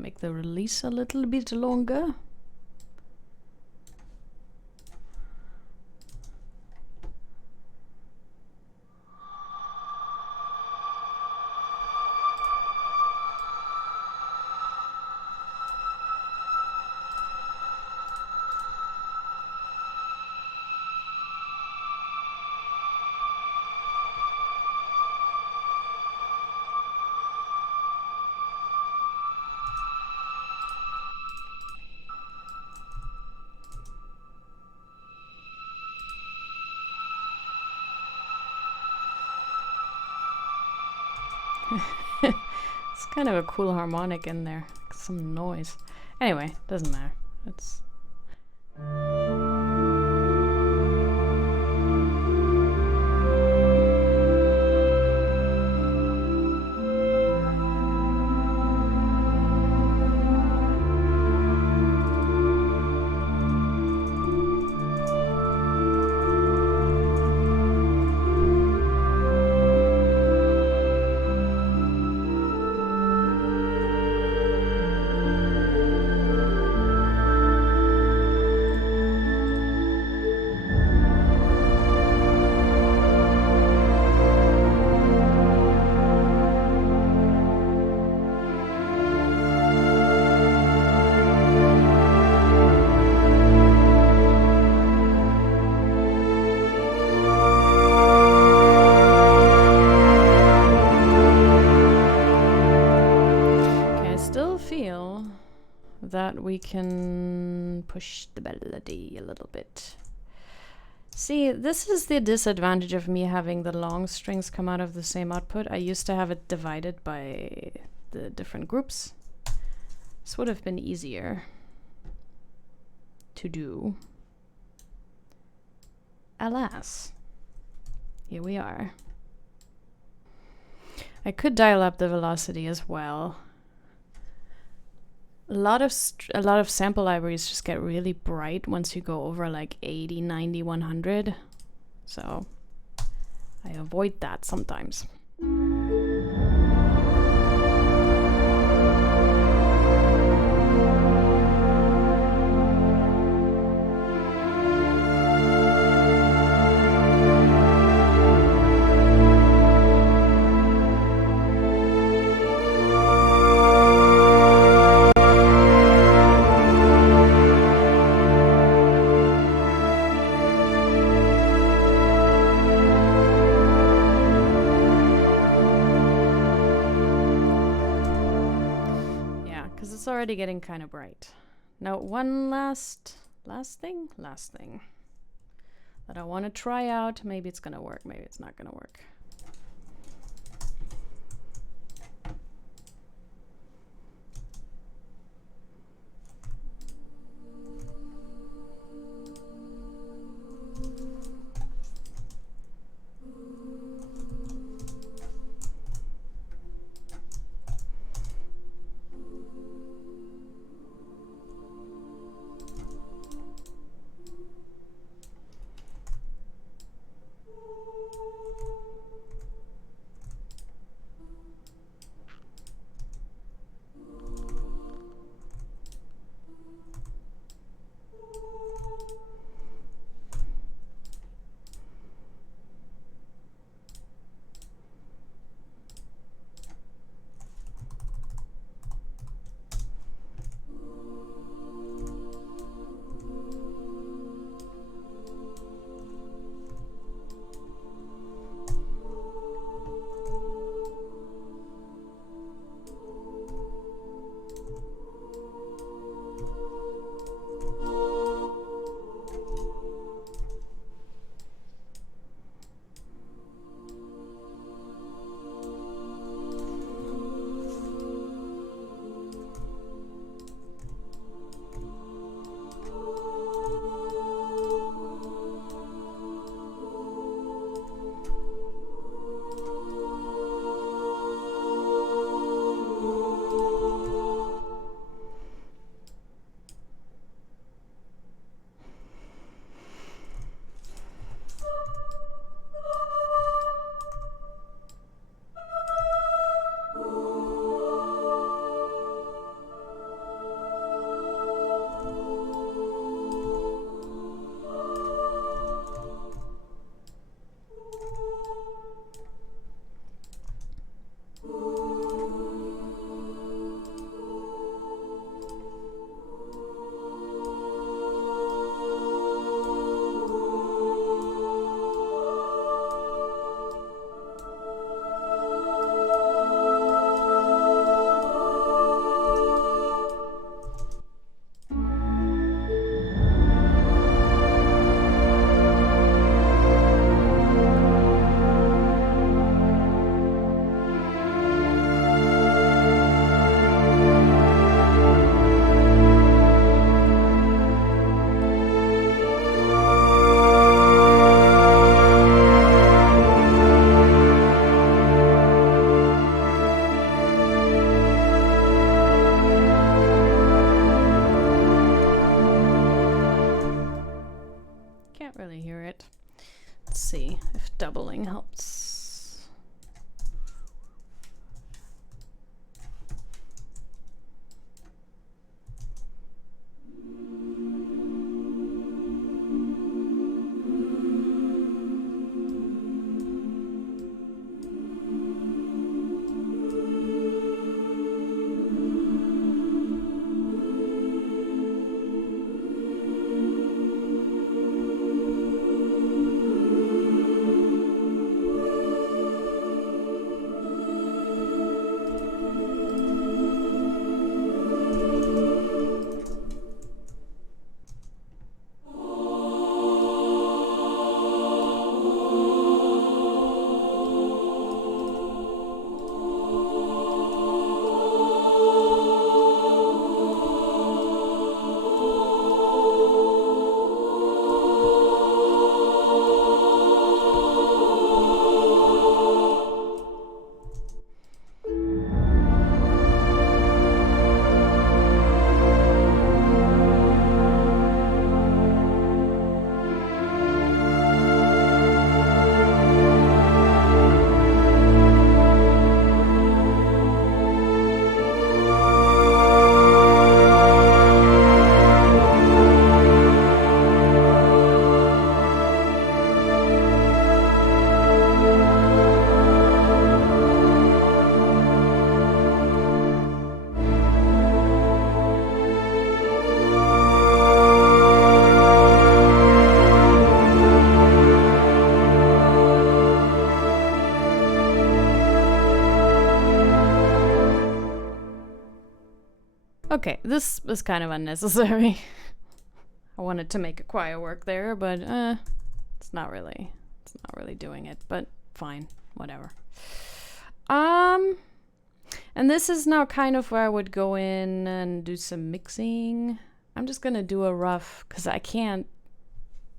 make the release a little bit longer. It's kind of a cool harmonic in there, some noise. Anyway, doesn't matter. It's that we can push the melody a little bit. See, this is the disadvantage of me having the long strings come out of the same output. I used to have it divided by the different groups. This would have been easier to do. Alas, here we are. I could dial up the velocity as well. A lot of sample libraries just get really bright once you go over like 80, 90, 100. So I avoid that sometimes. Already getting kind of bright. Now one last thing that I want to try out. Maybe it's gonna work, maybe it's not gonna work. See if doubling helps. Okay, this is kind of unnecessary. I wanted to make a choir work there, but it's not really doing it, but fine, whatever. And this is now kind of where I would go in and do some mixing. I'm just gonna do a rough, because I can't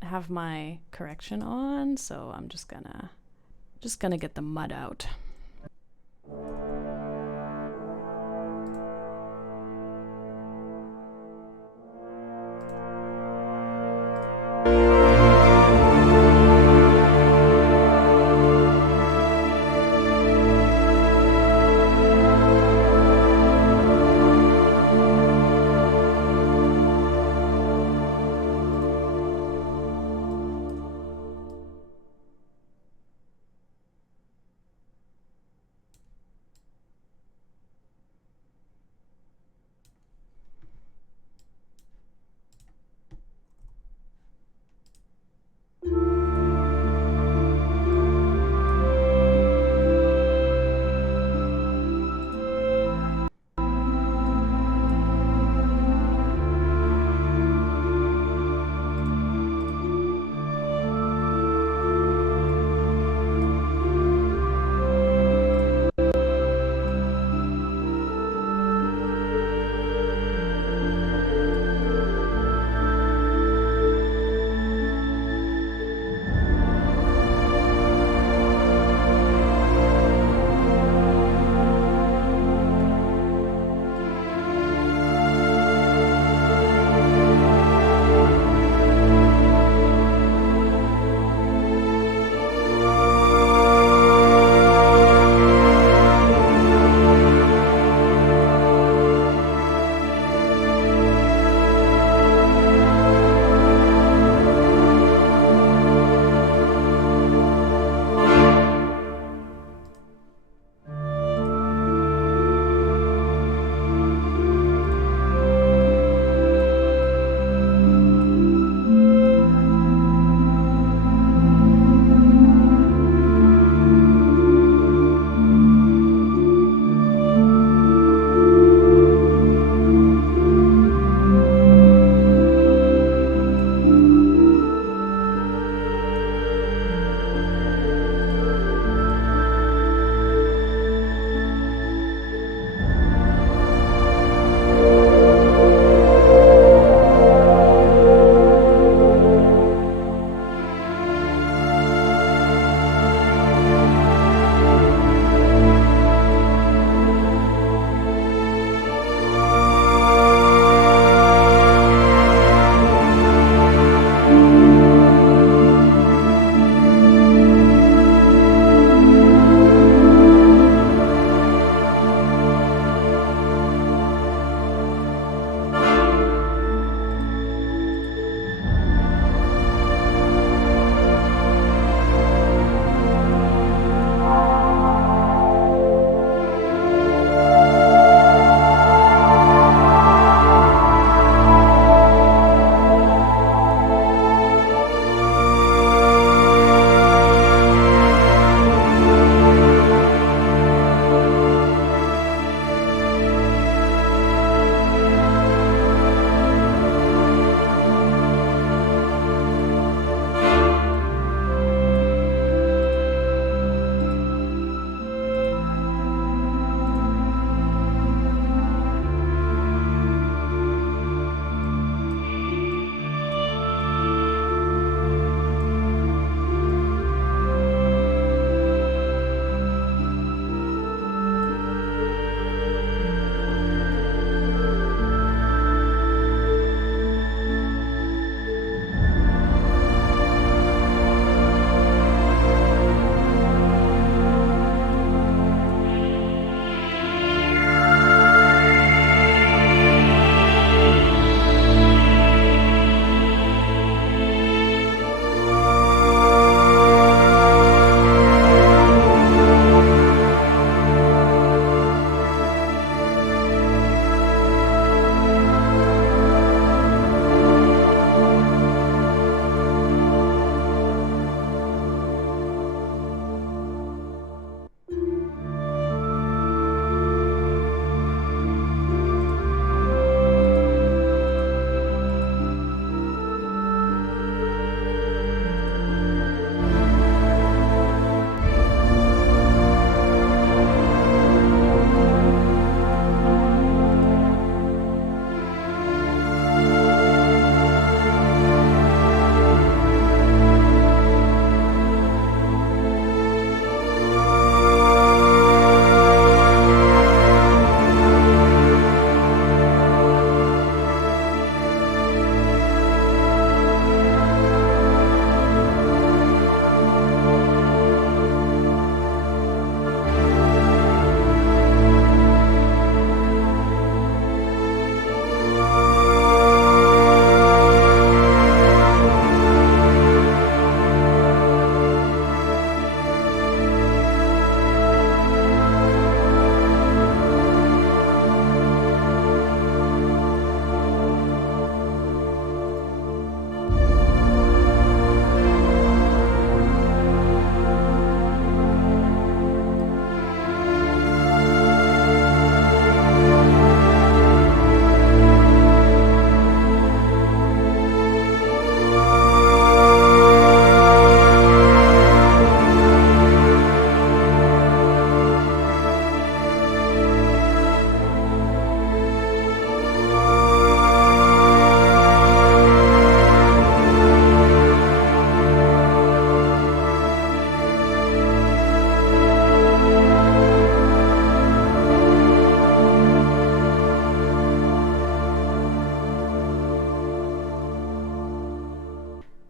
have my correction on, so I'm just gonna get the mud out.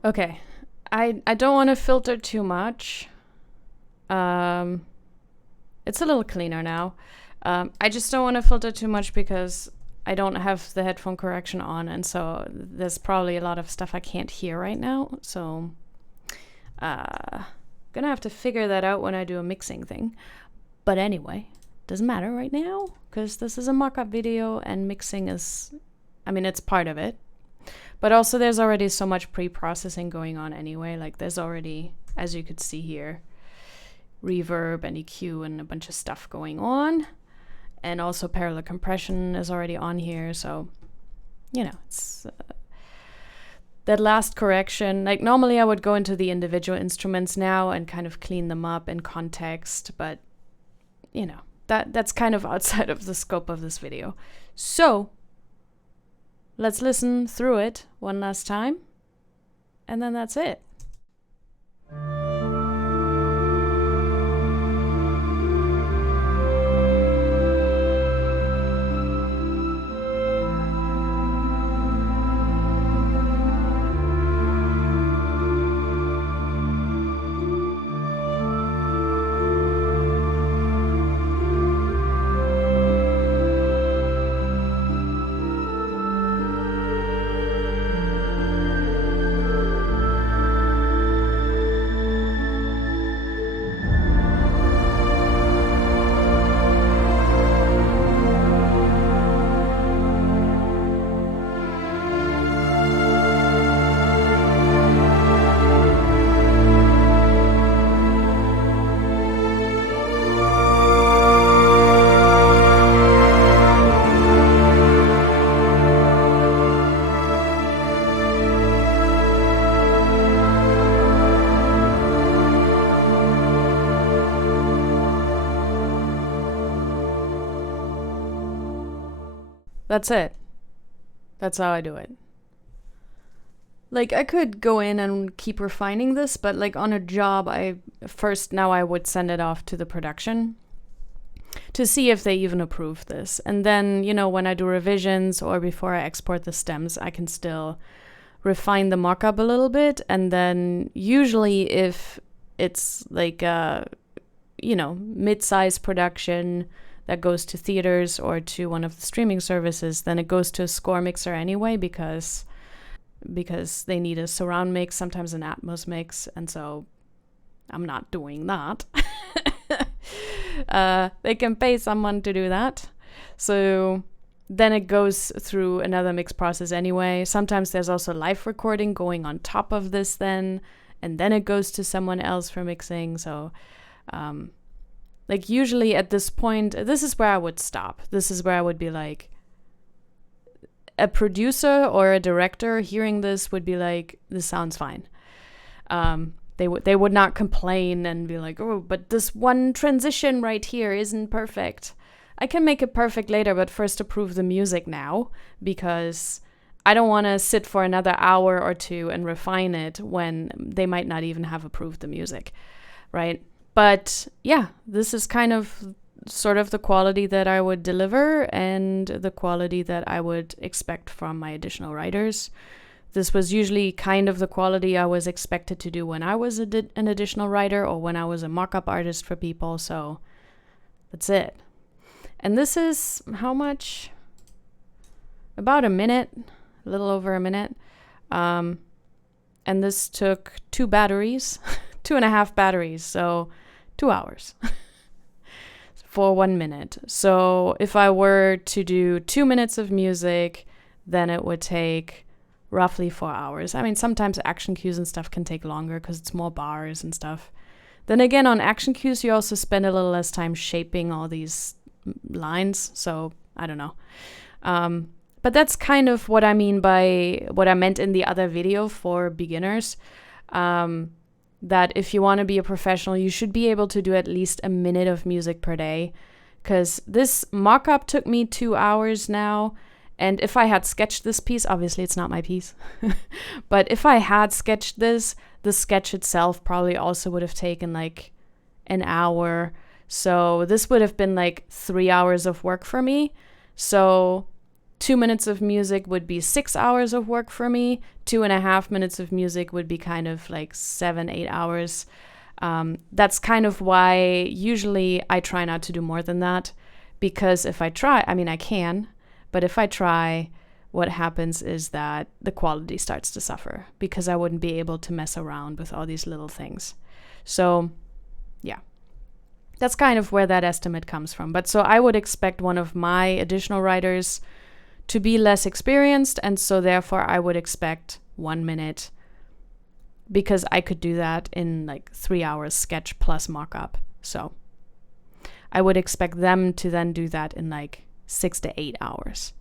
Okay, I don't want to filter too much. It's a little cleaner now. I just don't want to filter too much because I don't have the headphone correction on, and so there's probably a lot of stuff I can't hear right now. So gonna have to figure that out when I do a mixing thing. But anyway, doesn't matter right now because this is a mock-up video and mixing is, I mean, it's part of it. But also there's already so much pre-processing going on anyway. Like there's already, as you could see here, reverb and EQ and a bunch of stuff going on. And also parallel compression is already on here. So, you know, it's that last correction. Like normally I would go into the individual instruments now and kind of clean them up in context. But, you know, that's kind of outside of the scope of this video. So let's listen through it one last time. And then that's it. That's it. That's how I do it. Like, I could go in and keep refining this, but like on a job, I would send it off to the production to see if they even approve this. And then, you know, when I do revisions or before I export the stems, I can still refine the mock-up a little bit. And then usually if it's like a, you know, mid-size production that goes to theaters or to one of the streaming services, then it goes to a score mixer anyway because they need a surround mix, sometimes an Atmos mix, and so I'm not doing that. They can pay someone to do that. So then it goes through another mix process anyway. Sometimes there's also live recording going on top of this then, and then it goes to someone else for mixing. So like usually at this point, this is where I would stop. This is where I would be like, a producer or a director hearing this would be like, this sounds fine. They would not complain and be like, oh, but this one transition right here isn't perfect. I can make it perfect later, but first approve the music now, because I don't want to sit for another hour or two and refine it when they might not even have approved the music, right? But yeah, this is kind of sort of the quality that I would deliver and the quality that I would expect from my additional writers. This was usually kind of the quality I was expected to do when I was an additional writer or when I was a mock-up artist for people. So that's it. And this is how much? About a minute, a little over a minute. And this took 2 batteries, 2.5 batteries. So 2 hours. For 1 minute. So if I were to do 2 minutes of music, then it would take roughly 4 hours. I mean, sometimes action cues and stuff can take longer because it's more bars and stuff. Then again, on action cues, you also spend a little less time shaping all these lines. So I don't know. But that's kind of what I mean by what I meant in the other video for beginners. That if you want to be a professional, you should be able to do at least a minute of music per day. Because this mock-up took me 2 hours now. And if I had sketched this piece, obviously it's not my piece. But if I had sketched this, the sketch itself probably also would have taken like an hour. So this would have been like 3 hours of work for me. So 2 minutes of music would be 6 hours of work for me. 2.5 minutes of music would be kind of like 7-8 hours. That's kind of why usually I try not to do more than that, because if I try, I mean, I can, but if I try, what happens is that the quality starts to suffer because I wouldn't be able to mess around with all these little things. So yeah, that's kind of where that estimate comes from. But so I would expect one of my additional writers to be less experienced, and so therefore I would expect 1 minute, because I could do that in like 3 hours sketch plus mockup. So I would expect them to then do that in like 6 to 8 hours.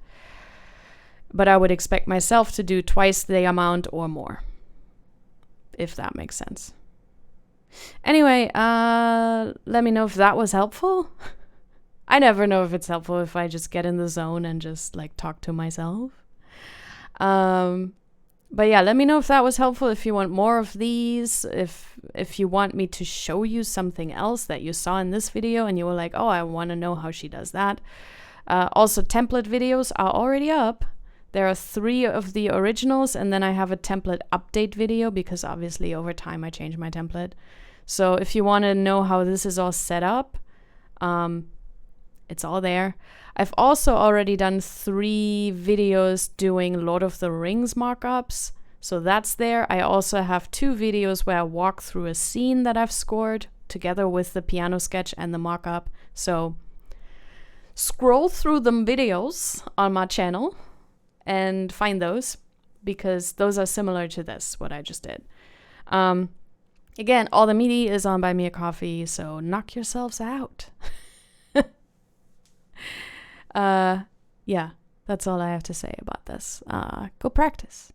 But I would expect myself to do twice the amount or more, if that makes sense. Anyway, let me know if that was helpful. I never know if it's helpful if I just get in the zone and just like talk to myself. But yeah, let me know if that was helpful, if you want more of these, if you want me to show you something else that you saw in this video and you were like, oh, I want to know how she does that. Also, template videos are already up. There are 3 of the originals, and then I have a template update video because obviously over time I change my template. So if you want to know how this is all set up, it's all there. I've also already done 3 videos doing Lord of the Rings markups, so that's there. I also have 2 videos where I walk through a scene that I've scored together with the piano sketch and the markup. So scroll through them videos on my channel and find those, because those are similar to this, what I just did. Again, all the MIDI is on Buy Me a Coffee, so knock yourselves out. Yeah, that's all I have to say about this. Go practice.